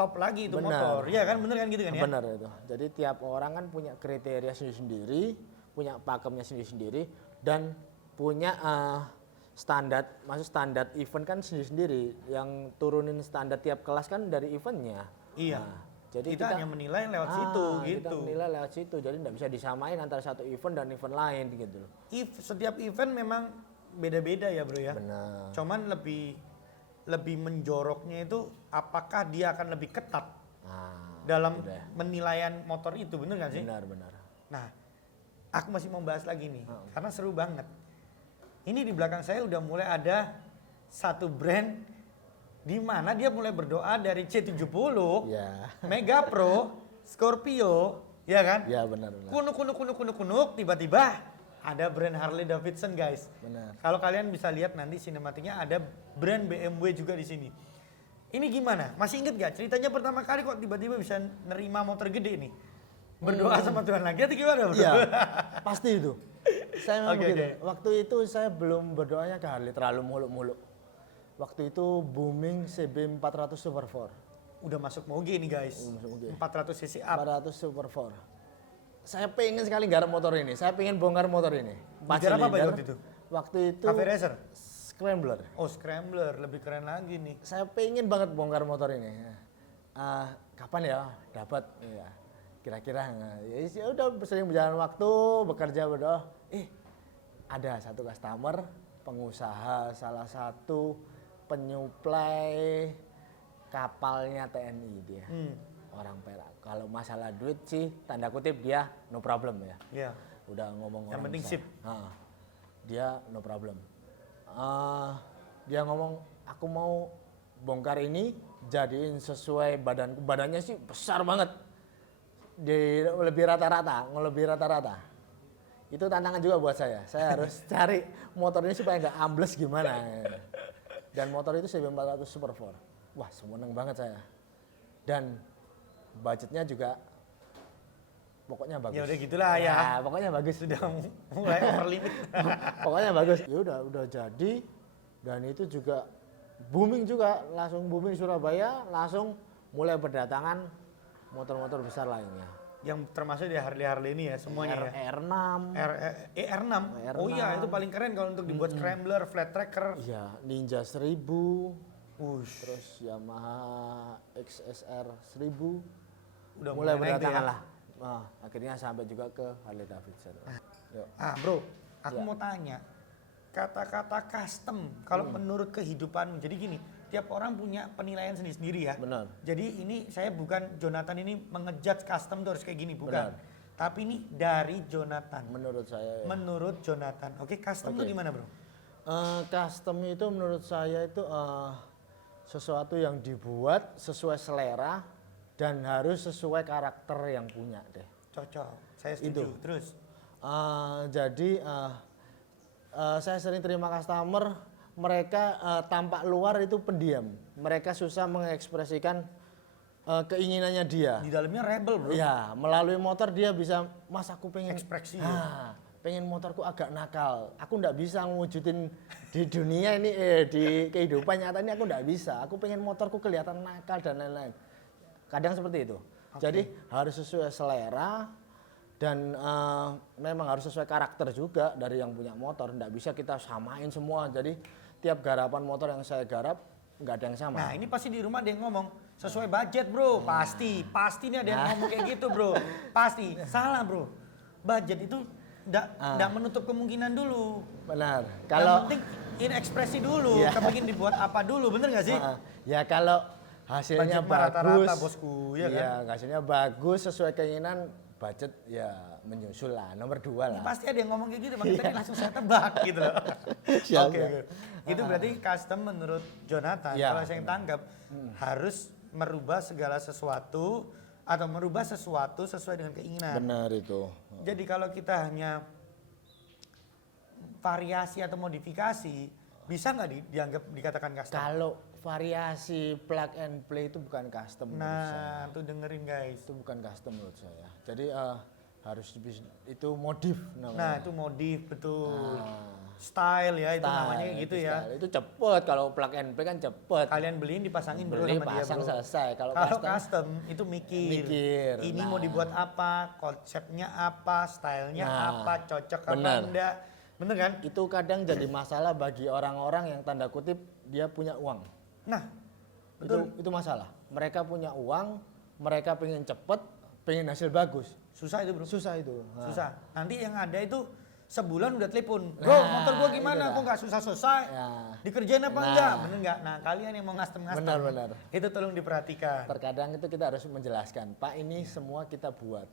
top lagi itu Benar. motor. Iya kan, bener kan gitu kan ya? Benar itu. Jadi tiap orang kan punya kriteria sendiri-sendiri, punya pakemnya sendiri-sendiri, dan punya standar, maksud standar event kan sendiri-sendiri. Yang turunin standar tiap kelas kan dari eventnya. Iya. Nah, jadi kita hanya menilai lewat situ gitu. Kita menilai lewat situ, jadi nggak bisa disamain antara satu event dan event lain gitu. Setiap event memang beda-beda ya bro ya. Benar. Cuman lebih menjoroknya itu apakah dia akan lebih ketat dalam udah. penilaian motor itu, bener nggak sih? Benar. Nah, aku masih mau bahas lagi nih, karena seru banget. Ini di belakang saya udah mulai ada satu brand di mana dia mulai berdoa dari C70, Ya. Mega Pro, Scorpio, ya kan? Ya benar. Kunuk, tiba-tiba ada brand Harley Davidson guys. Benar. Kalau kalian bisa lihat nanti sinematiknya ada brand BMW juga di sini. Ini gimana? Masih inget gak ceritanya pertama kali kok tiba-tiba bisa nerima motor gede nih? Berdoa sama Tuhan lagi atau gimana bro? Iya, pasti itu. Saya memang Oke, begitu. oke. Waktu itu saya belum berdoanya ke Harley terlalu muluk-muluk. Waktu itu booming CB 400 Super 4. Udah masuk moge nih guys. Masuk moge. 400 cc up. 400 Super 4. Saya pengen sekali garap motor ini. Saya pengen bongkar motor ini. Bicara apa silinder. waktu itu? Waktu itu Cafe Racer? Scrambler. Oh Scrambler, lebih keren lagi nih. Saya pengen banget bongkar motor ini. Kapan ya dapat? Ya, kira-kira. Ya udah sering berjalan waktu, bekerja berdoa. Ada satu customer, pengusaha salah satu penyuplai kapalnya TNI dia. Orang Perak. Kalau masalah duit sih tanda kutip dia no problem ya. Iya. Udah ngomong Yang orang penting besar. sip. Dia no problem. Dia ngomong aku mau bongkar ini jadiin sesuai badanku. Badannya sih besar banget. Lebih rata-rata. Itu tantangan juga buat saya. Saya harus cari motor ini supaya nggak ambles gimana. Dan motor itu CB 400 Super 4. Wah, seneng banget saya. Dan budgetnya juga pokoknya bagus. Ya udah gitulah ya. Pokoknya bagus. Sudah mulai over limit. Pokoknya bagus. Ya udah jadi, dan itu juga booming juga, langsung booming Surabaya, langsung mulai berdatangan motor-motor besar lainnya. Yang termasuk di Harley ini ya semuanya ya. R6. R6. Oh iya itu paling keren kalau untuk dibuat scrambler, flat tracker. Iya, Ninja 1000. Ush. Terus Yamaha XSR 1000. Udah mulai naik tuh berdatangan ya. lah. Akhirnya sampai juga ke Harley Davidson. Yuk. Bro, aku Ya. mau tanya. Kata-kata custom, kalau menurut kehidupanmu, jadi gini, tiap orang punya penilaian sendiri-sendiri ya. Benar. Jadi ini saya bukan Jonathan ini mengejudge custom tuh harus kayak gini, bukan. Benar. Tapi ini dari Jonathan. Menurut saya ya. Menurut Jonathan. Oke, custom tuh Oke. gimana bro? Custom itu menurut saya itu sesuatu yang dibuat sesuai selera dan harus sesuai karakter yang punya deh. Cocok, saya setuju. Itu. Terus? Jadi saya sering terima customer, mereka tampak luar itu pendiam. Mereka susah mengekspresikan keinginannya dia. Di dalamnya rebel bro. Ya, melalui motor dia bisa, Mas aku pengen Ekspresi pengen motorku agak nakal. Aku ndak bisa ngewujudin di dunia ini, di kehidupan nyata ini aku ndak bisa. Aku pengen motorku kelihatan nakal dan lain-lain. Kadang seperti itu. Jadi harus sesuai selera dan memang harus sesuai karakter juga dari yang punya motor. Ndak bisa kita samain semua. Jadi tiap garapan motor yang saya garap nggak ada yang sama. Nah ini pasti di rumah ada yang ngomong sesuai budget bro, pasti nih ada yang ngomong kayak gitu bro, pasti salah bro. Budget itu nggak menutup kemungkinan dulu. Benar. Yang Kalau penting ini ekspresi dulu, Iya. kepingin dibuat apa dulu, bener nggak sih? ya kalau hasilnya Budget mah bagus, rata-rata, bosku, ya kan? Hasilnya bagus sesuai keinginan, budget ya menyusul lah, nomor 2 lah. Pasti ada yang ngomong kayak gitu, makanya tadi langsung saya tebak gitu loh. Siap, Oke, siap. oke. Itu berarti custom menurut Jonathan, Ya, kalau saya tangkap harus merubah segala sesuatu atau merubah sesuatu sesuai dengan keinginan. Benar itu. Jadi kalau kita hanya variasi atau modifikasi, bisa nggak dianggap dikatakan custom? Kalau variasi plug and play itu bukan custom menurut saya. Nah, tuh dengerin guys. Itu bukan custom menurut saya. Jadi harus itu modif Nah, namanya. itu modif betul. Nah, Style ya, itu style, namanya gitu itu ya. style. Itu cepet kalau plug and play kan cepet. Kalian beliin dipasangin bro Beli, sama dia pasang, bro. selesai. Kalau Kalau custom, custom itu mikir. Ini Nah. mau dibuat apa, konsepnya apa, stylenya Nah, apa, cocok apa bener. enggak. Bener kan? itu kadang jadi masalah bagi orang-orang yang tanda kutip dia punya uang. Nah, betul. Itu masalah. Mereka punya uang, mereka pengen cepet, pengen hasil bagus. Susah itu bro. Susah itu. Nah. Susah. Nanti yang ada itu sebulan udah telepon. Bro, Nah, motor gua itu gimana? dah. Kok nggak susah-susah? Ya. Dikerjain apa Nah. enggak? Bener nggak? Nah, kalian yang mau ngastem-ngastem. Benar-benar. Itu tolong diperhatikan. Terkadang itu kita harus menjelaskan, Pak ini semua kita buat.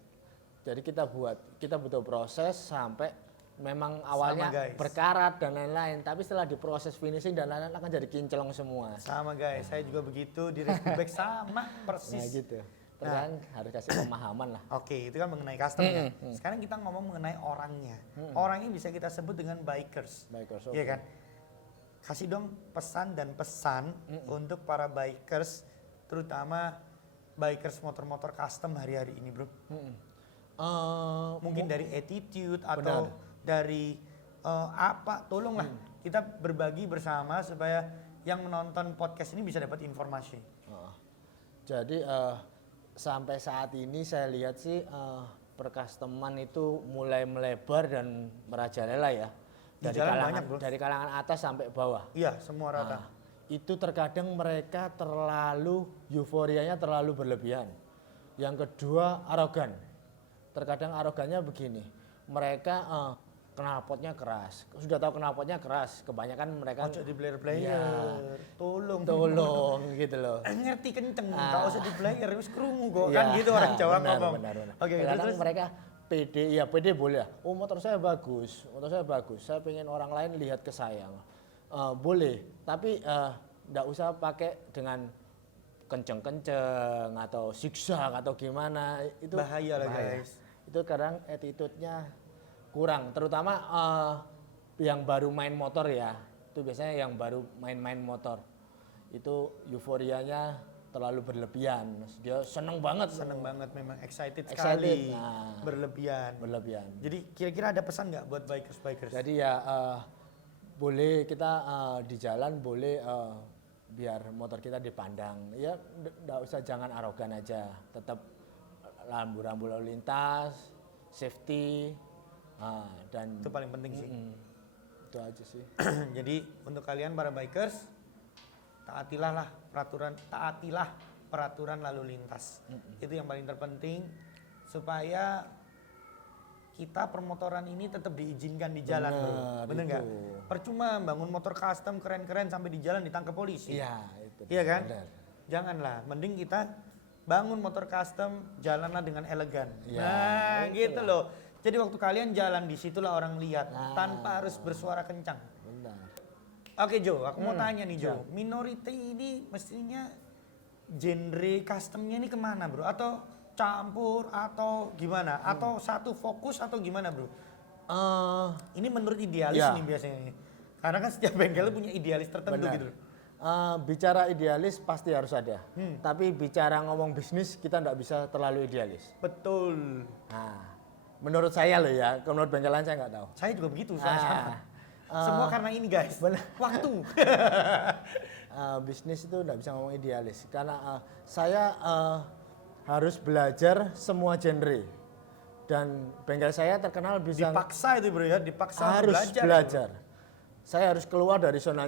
Jadi kita butuh proses sampai memang awalnya guys. berkarat dan lain-lain, tapi setelah diproses finishing dan lain-lain akan jadi kinclong semua. Sama guys, saya juga begitu di Rescue Bag sama persis. Nah gitu. Terkadang harus kasih pemahaman lah. Oke, itu kan mengenai custom ya. Sekarang kita ngomong mengenai orangnya. Orangnya bisa kita sebut dengan bikers. Bikers, Iya oke. kan? Kasih dong pesan dan pesan untuk para bikers, terutama bikers motor-motor custom hari-hari ini, bro. Mungkin dari attitude atau dari apa, tolonglah kita berbagi bersama supaya yang menonton podcast ini bisa dapat informasi. Jadi sampai saat ini saya lihat sih percustoman itu mulai melebar dan merajalela ya. Di jalan banyak, bro. Dari kalangan atas sampai bawah. Iya, semua rata. Nah, itu terkadang mereka terlalu euforianya terlalu berlebihan. Yang kedua arogan. Terkadang arogannya begini, mereka knalpotnya keras. Sudah tahu knalpotnya keras, kebanyakan mereka Ojo di player-player. Iya. Tolong gitu loh. ngerti kenceng, gak usah di player, wis krungu kok. Iya, Kan gitu orang Jawa benar, ngomong. benar. Oke, Kadang terus mereka pede, ya pede boleh. Oh motor saya bagus, saya pengen orang lain lihat ke saya. Boleh, tapi nggak usah pakai dengan kenceng-kenceng atau zigzag atau gimana. Itu bahaya lah guys. Itu kadang attitude-nya kurang, terutama yang baru main motor ya. Itu biasanya yang baru main-main motor. Itu euforianya terlalu berlebihan. Dia seneng banget. Seneng banget memang, excited Excited, sekali. nah. Berlebihan. Jadi kira-kira ada pesan nggak buat bikers-bikers? ya boleh kita di jalan boleh biar motor kita dipandang. Ya enggak usah jangan arogan aja. Tetap rambu-rambu lalu lintas, safety dan Itu paling penting sih. itu aja sih. Jadi untuk kalian para bikers, taatilah peraturan lalu lintas. Itu yang paling terpenting supaya kita permotoran ini tetap diizinkan di jalan, bro. Bener nggak? itu. Percuma bangun motor custom keren-keren sampai di jalan ditangkap polisi. Iya, itu. Iya kan? Benar. Janganlah, mending kita bangun motor custom, jalanlah dengan elegan. Ya, Nah, itulah. gitu loh. Jadi waktu kalian jalan di situlah orang lihat tanpa harus bersuara kencang. Benar. Oke Jo, aku mau tanya nih Jo, Minority ini mestinya genre customnya ini kemana bro? Atau campur atau gimana? Atau satu fokus atau gimana bro? Ini menurut idealis Ya. nih biasanya nih. Karena kan setiap bengkel punya idealis tertentu Benar. gitu. Bicara idealis pasti harus ada. Tapi bicara ngomong bisnis kita nggak bisa terlalu idealis. Betul. Nah, menurut saya loh ya, menurut bengkelan saya nggak tahu. Saya juga begitu, saya sama. Ah, Semua karena ini guys, waktu. Bisnis itu nggak bisa ngomong idealis karena saya harus belajar semua genre dan bengkel saya terkenal bisa Dipaksa itu bro ya, dipaksa harus belajar. belajar. Saya harus keluar dari zona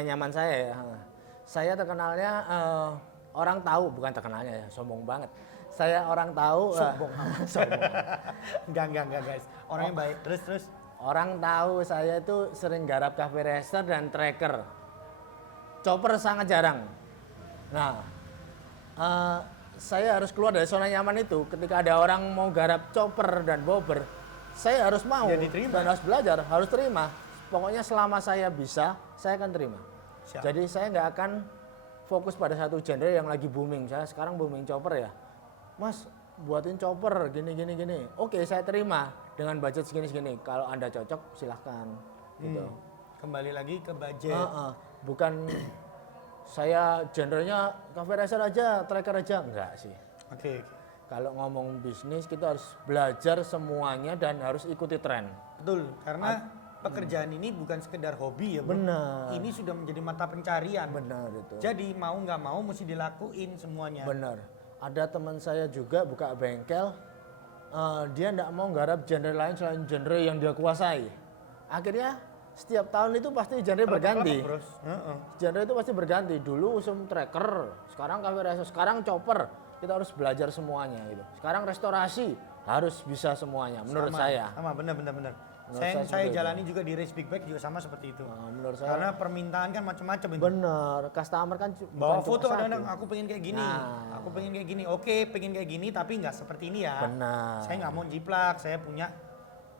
nyaman saya ya. Saya terkenalnya orang tahu, bukan terkenalnya ya, sombong banget. Saya orang tahu Sombong. sombong. Enggak guys, orangnya baik. Terus. Orang tahu saya itu sering garap cafe racer dan tracker. Chopper sangat jarang. Nah, saya harus keluar dari zona nyaman itu. Ketika ada orang mau garap chopper dan bobber, saya harus mau Ya, diterima. dan harus belajar, harus terima. Pokoknya selama saya bisa, saya akan terima. Siap. Jadi saya nggak akan fokus pada satu genre yang lagi booming. Saya sekarang booming chopper ya, Mas buatin chopper gini gini gini. Oke, saya terima dengan budget segini segini. Kalau Anda cocok silahkan. Gitu. Kembali lagi ke budget. Bukan saya genrenya cafe racer aja, tracker aja, enggak sih. Oke. Kalau ngomong bisnis kita harus belajar semuanya dan harus ikuti tren. Betul, karena pekerjaan ini bukan sekedar hobi ya bro. Benar. Ini sudah menjadi mata pencarian. Benar itu. Jadi mau nggak mau mesti dilakuin semuanya. Benar. Ada teman saya juga buka bengkel, dia enggak mau garap genre lain selain genre yang dia kuasai. Akhirnya setiap tahun itu pasti genre berganti. Bros. Genre itu pasti berganti. Dulu usum tracker, sekarang cafe racer, sekarang chopper. Kita harus belajar semuanya gitu. Sekarang restorasi harus bisa semuanya menurut saya. Sama, benar. Menurut Saya seperti itu. jalani juga di Race Big Bag juga sama seperti itu. Menurut saya Karena permintaan kan macam-macam itu. bener, customer kan Bawa bukan foto cuma kadang-kadang, satu. aku pengen kayak gini, Nah. aku pengen kayak gini. Oke, pengen kayak gini tapi nggak seperti ini ya. Benar. Saya nggak mau jiplak, saya punya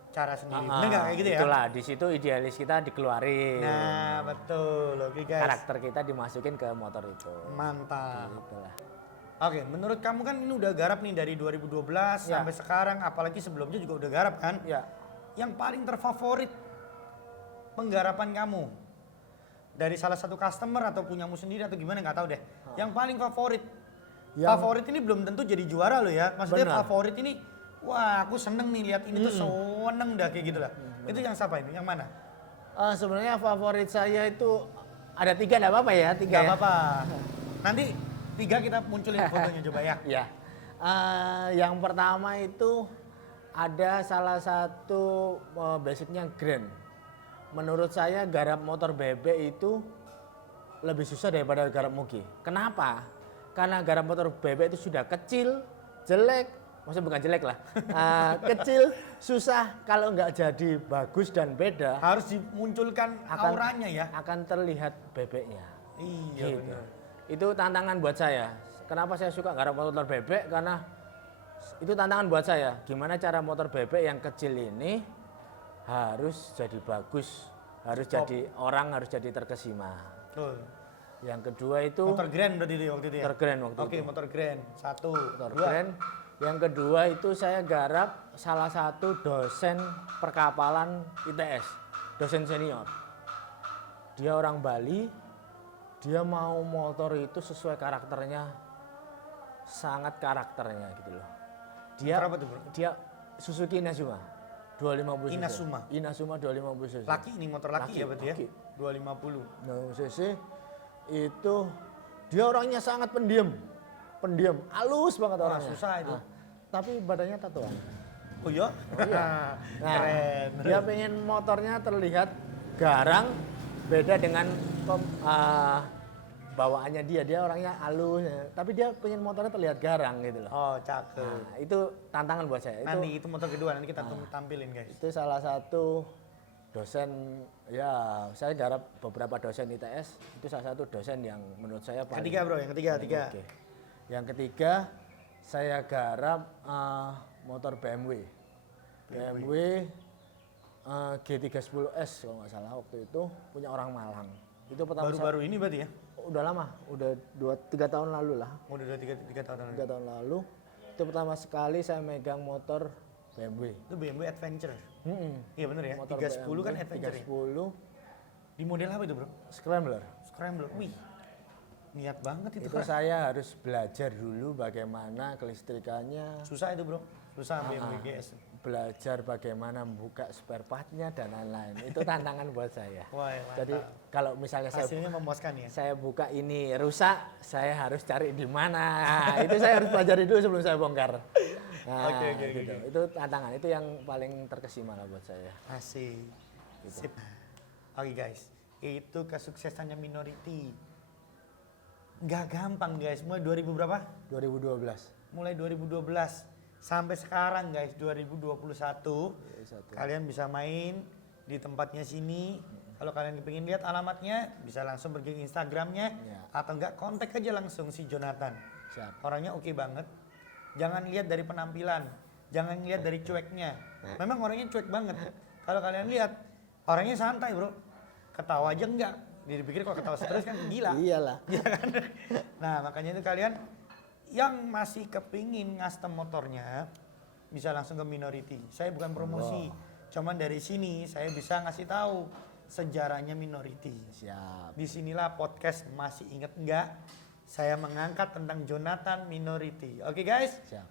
cara sendiri. Bener nggak kayak gitu ya? Itulah di situ idealis kita dikeluarin. Nah, betul. Oke guys. Karakter kita dimasukin ke motor itu. Mantap. Itulah. Oke, menurut kamu kan ini udah garap nih dari 2012 Ya. sampai sekarang, apalagi sebelumnya juga udah garap kan? Ya. Yang paling terfavorit penggarapan kamu dari salah satu customer atau punyamu sendiri atau gimana nggak tahu deh. Yang paling favorit. Favorit ini belum tentu jadi juara loh ya. Maksudnya Benar. favorit ini, wah aku seneng nih lihat ini tuh seneng dah kayak gitu lah. Itu yang siapa itu? Yang mana? Sebenarnya favorit saya itu ada 3, enggak apa-apa ya, 3 Nggak ya. apa-apa. Nanti 3 kita munculin fotonya coba ya. Ya. Yang pertama itu ada salah satu basicnya Grand. Menurut saya garap motor bebek itu lebih susah daripada garap moge. Kenapa? Karena garap motor bebek itu sudah kecil, jelek, maksudnya bukan jelek lah, kecil, susah. Kalau nggak jadi bagus dan beda, Harus dimunculkan auranya ya. akan terlihat bebeknya. Iya Gitu. benar. Itu tantangan buat saya. Kenapa saya suka garap motor bebek? Karena itu tantangan buat saya. Gimana cara motor bebek yang kecil ini harus jadi bagus, harus jadi orang, harus jadi terkesima. Betul. Yang kedua itu Motor Grand berarti itu waktu itu ya? motor grand waktu Oke, itu. motor Grand. 1, Motor 2. grand. Yang kedua itu saya garap salah satu dosen perkapalan ITS, dosen senior. Dia orang Bali, dia mau motor itu sesuai karakternya, sangat karakternya gitu loh. Dia Motor apa tuh, bro? Dia Suzuki Inazuma 250 cc. Inazuma. 250 cc. Laki ini motor laki, Laki, ya berarti laki. ya? 250. 250 cc itu dia orangnya sangat pendiam, halus banget Wah, orangnya. susah itu. Tapi badannya tatoan. Oh iya? Nah, Keren. dia pengen motornya terlihat garang, beda dengan bawaannya dia orangnya halus, tapi dia pengen motornya terlihat garang gitu loh. Oh, cakep. Nah, itu tantangan buat saya. Nanti itu motor kedua, nanti kita tampilin guys. Itu salah satu dosen, ya saya garap beberapa dosen ITS, itu salah satu dosen yang menurut saya paling Ketiga bro, yang ketiga. oke. Yang ketiga saya garap motor BMW G310S kalau nggak salah, waktu itu punya orang Malang. Itu pertama Baru-baru ini berarti ya? udah lama, udah 2-3 tahun lalu lah. Oh, udah 3 tahun lalu. 3 tahun lalu itu pertama sekali saya megang motor BMW. Itu BMW Adventure. Mm-mm. Iya bener ya? Motor 310 kan BMW, Adventure ya? 310 Di model apa itu bro? Scrambler. Scrambler. Wih, niat banget itu. Itu saya harus belajar dulu bagaimana kelistrikannya, Susah itu bro, susah BMW GS. belajar bagaimana membuka spare partnya dan lain-lain. Itu tantangan buat saya. Wah, mantap. Jadi kalau misalnya Hasilnya memuaskan ya? saya buka ini rusak, saya harus cari di mana. Itu saya harus pelajari dulu sebelum saya bongkar. Nah, Oke. gitu. Itu tantangan, itu yang paling terkesima lah buat saya. Asik. Sip. Oke guys, itu kesuksesannya Minority. Nggak gampang guys, mulai 2000 berapa? 2012. Mulai 2012 sampai sekarang guys 2021 Satu. kalian bisa main di tempatnya sini Kalau kalian ingin lihat alamatnya, bisa langsung pergi ke Instagramnya, Ya. atau enggak kontak aja langsung si Jonathan. Siap. Orangnya oke banget. Jangan lihat dari penampilan, jangan lihat dari cueknya. Memang orangnya cuek banget. Kalau kalian lihat, orangnya santai bro. Ketawa aja enggak. Dipikir kalau ketawa terus kan gila. Iyalah. Iya kan? Nah makanya itu kalian yang masih kepingin custom motornya, bisa langsung ke Minority. Saya bukan promosi, cuman dari sini saya bisa ngasih tahu sejarahnya Minority. Siap. Disinilah podcast masih inget enggak? Saya mengangkat tentang Jonathan Minority. Oke guys, Siap.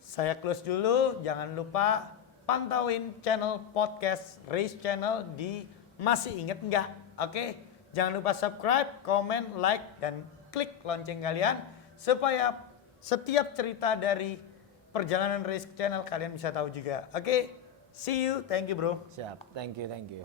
saya close dulu. Jangan lupa pantauin channel podcast Race Channel di Masih Inget Enggak. Oke, jangan lupa subscribe, komen, like, dan klik lonceng kalian supaya setiap cerita dari perjalanan Race Channel kalian bisa tahu juga. Oke, see you, thank you bro. Siap. Thank you.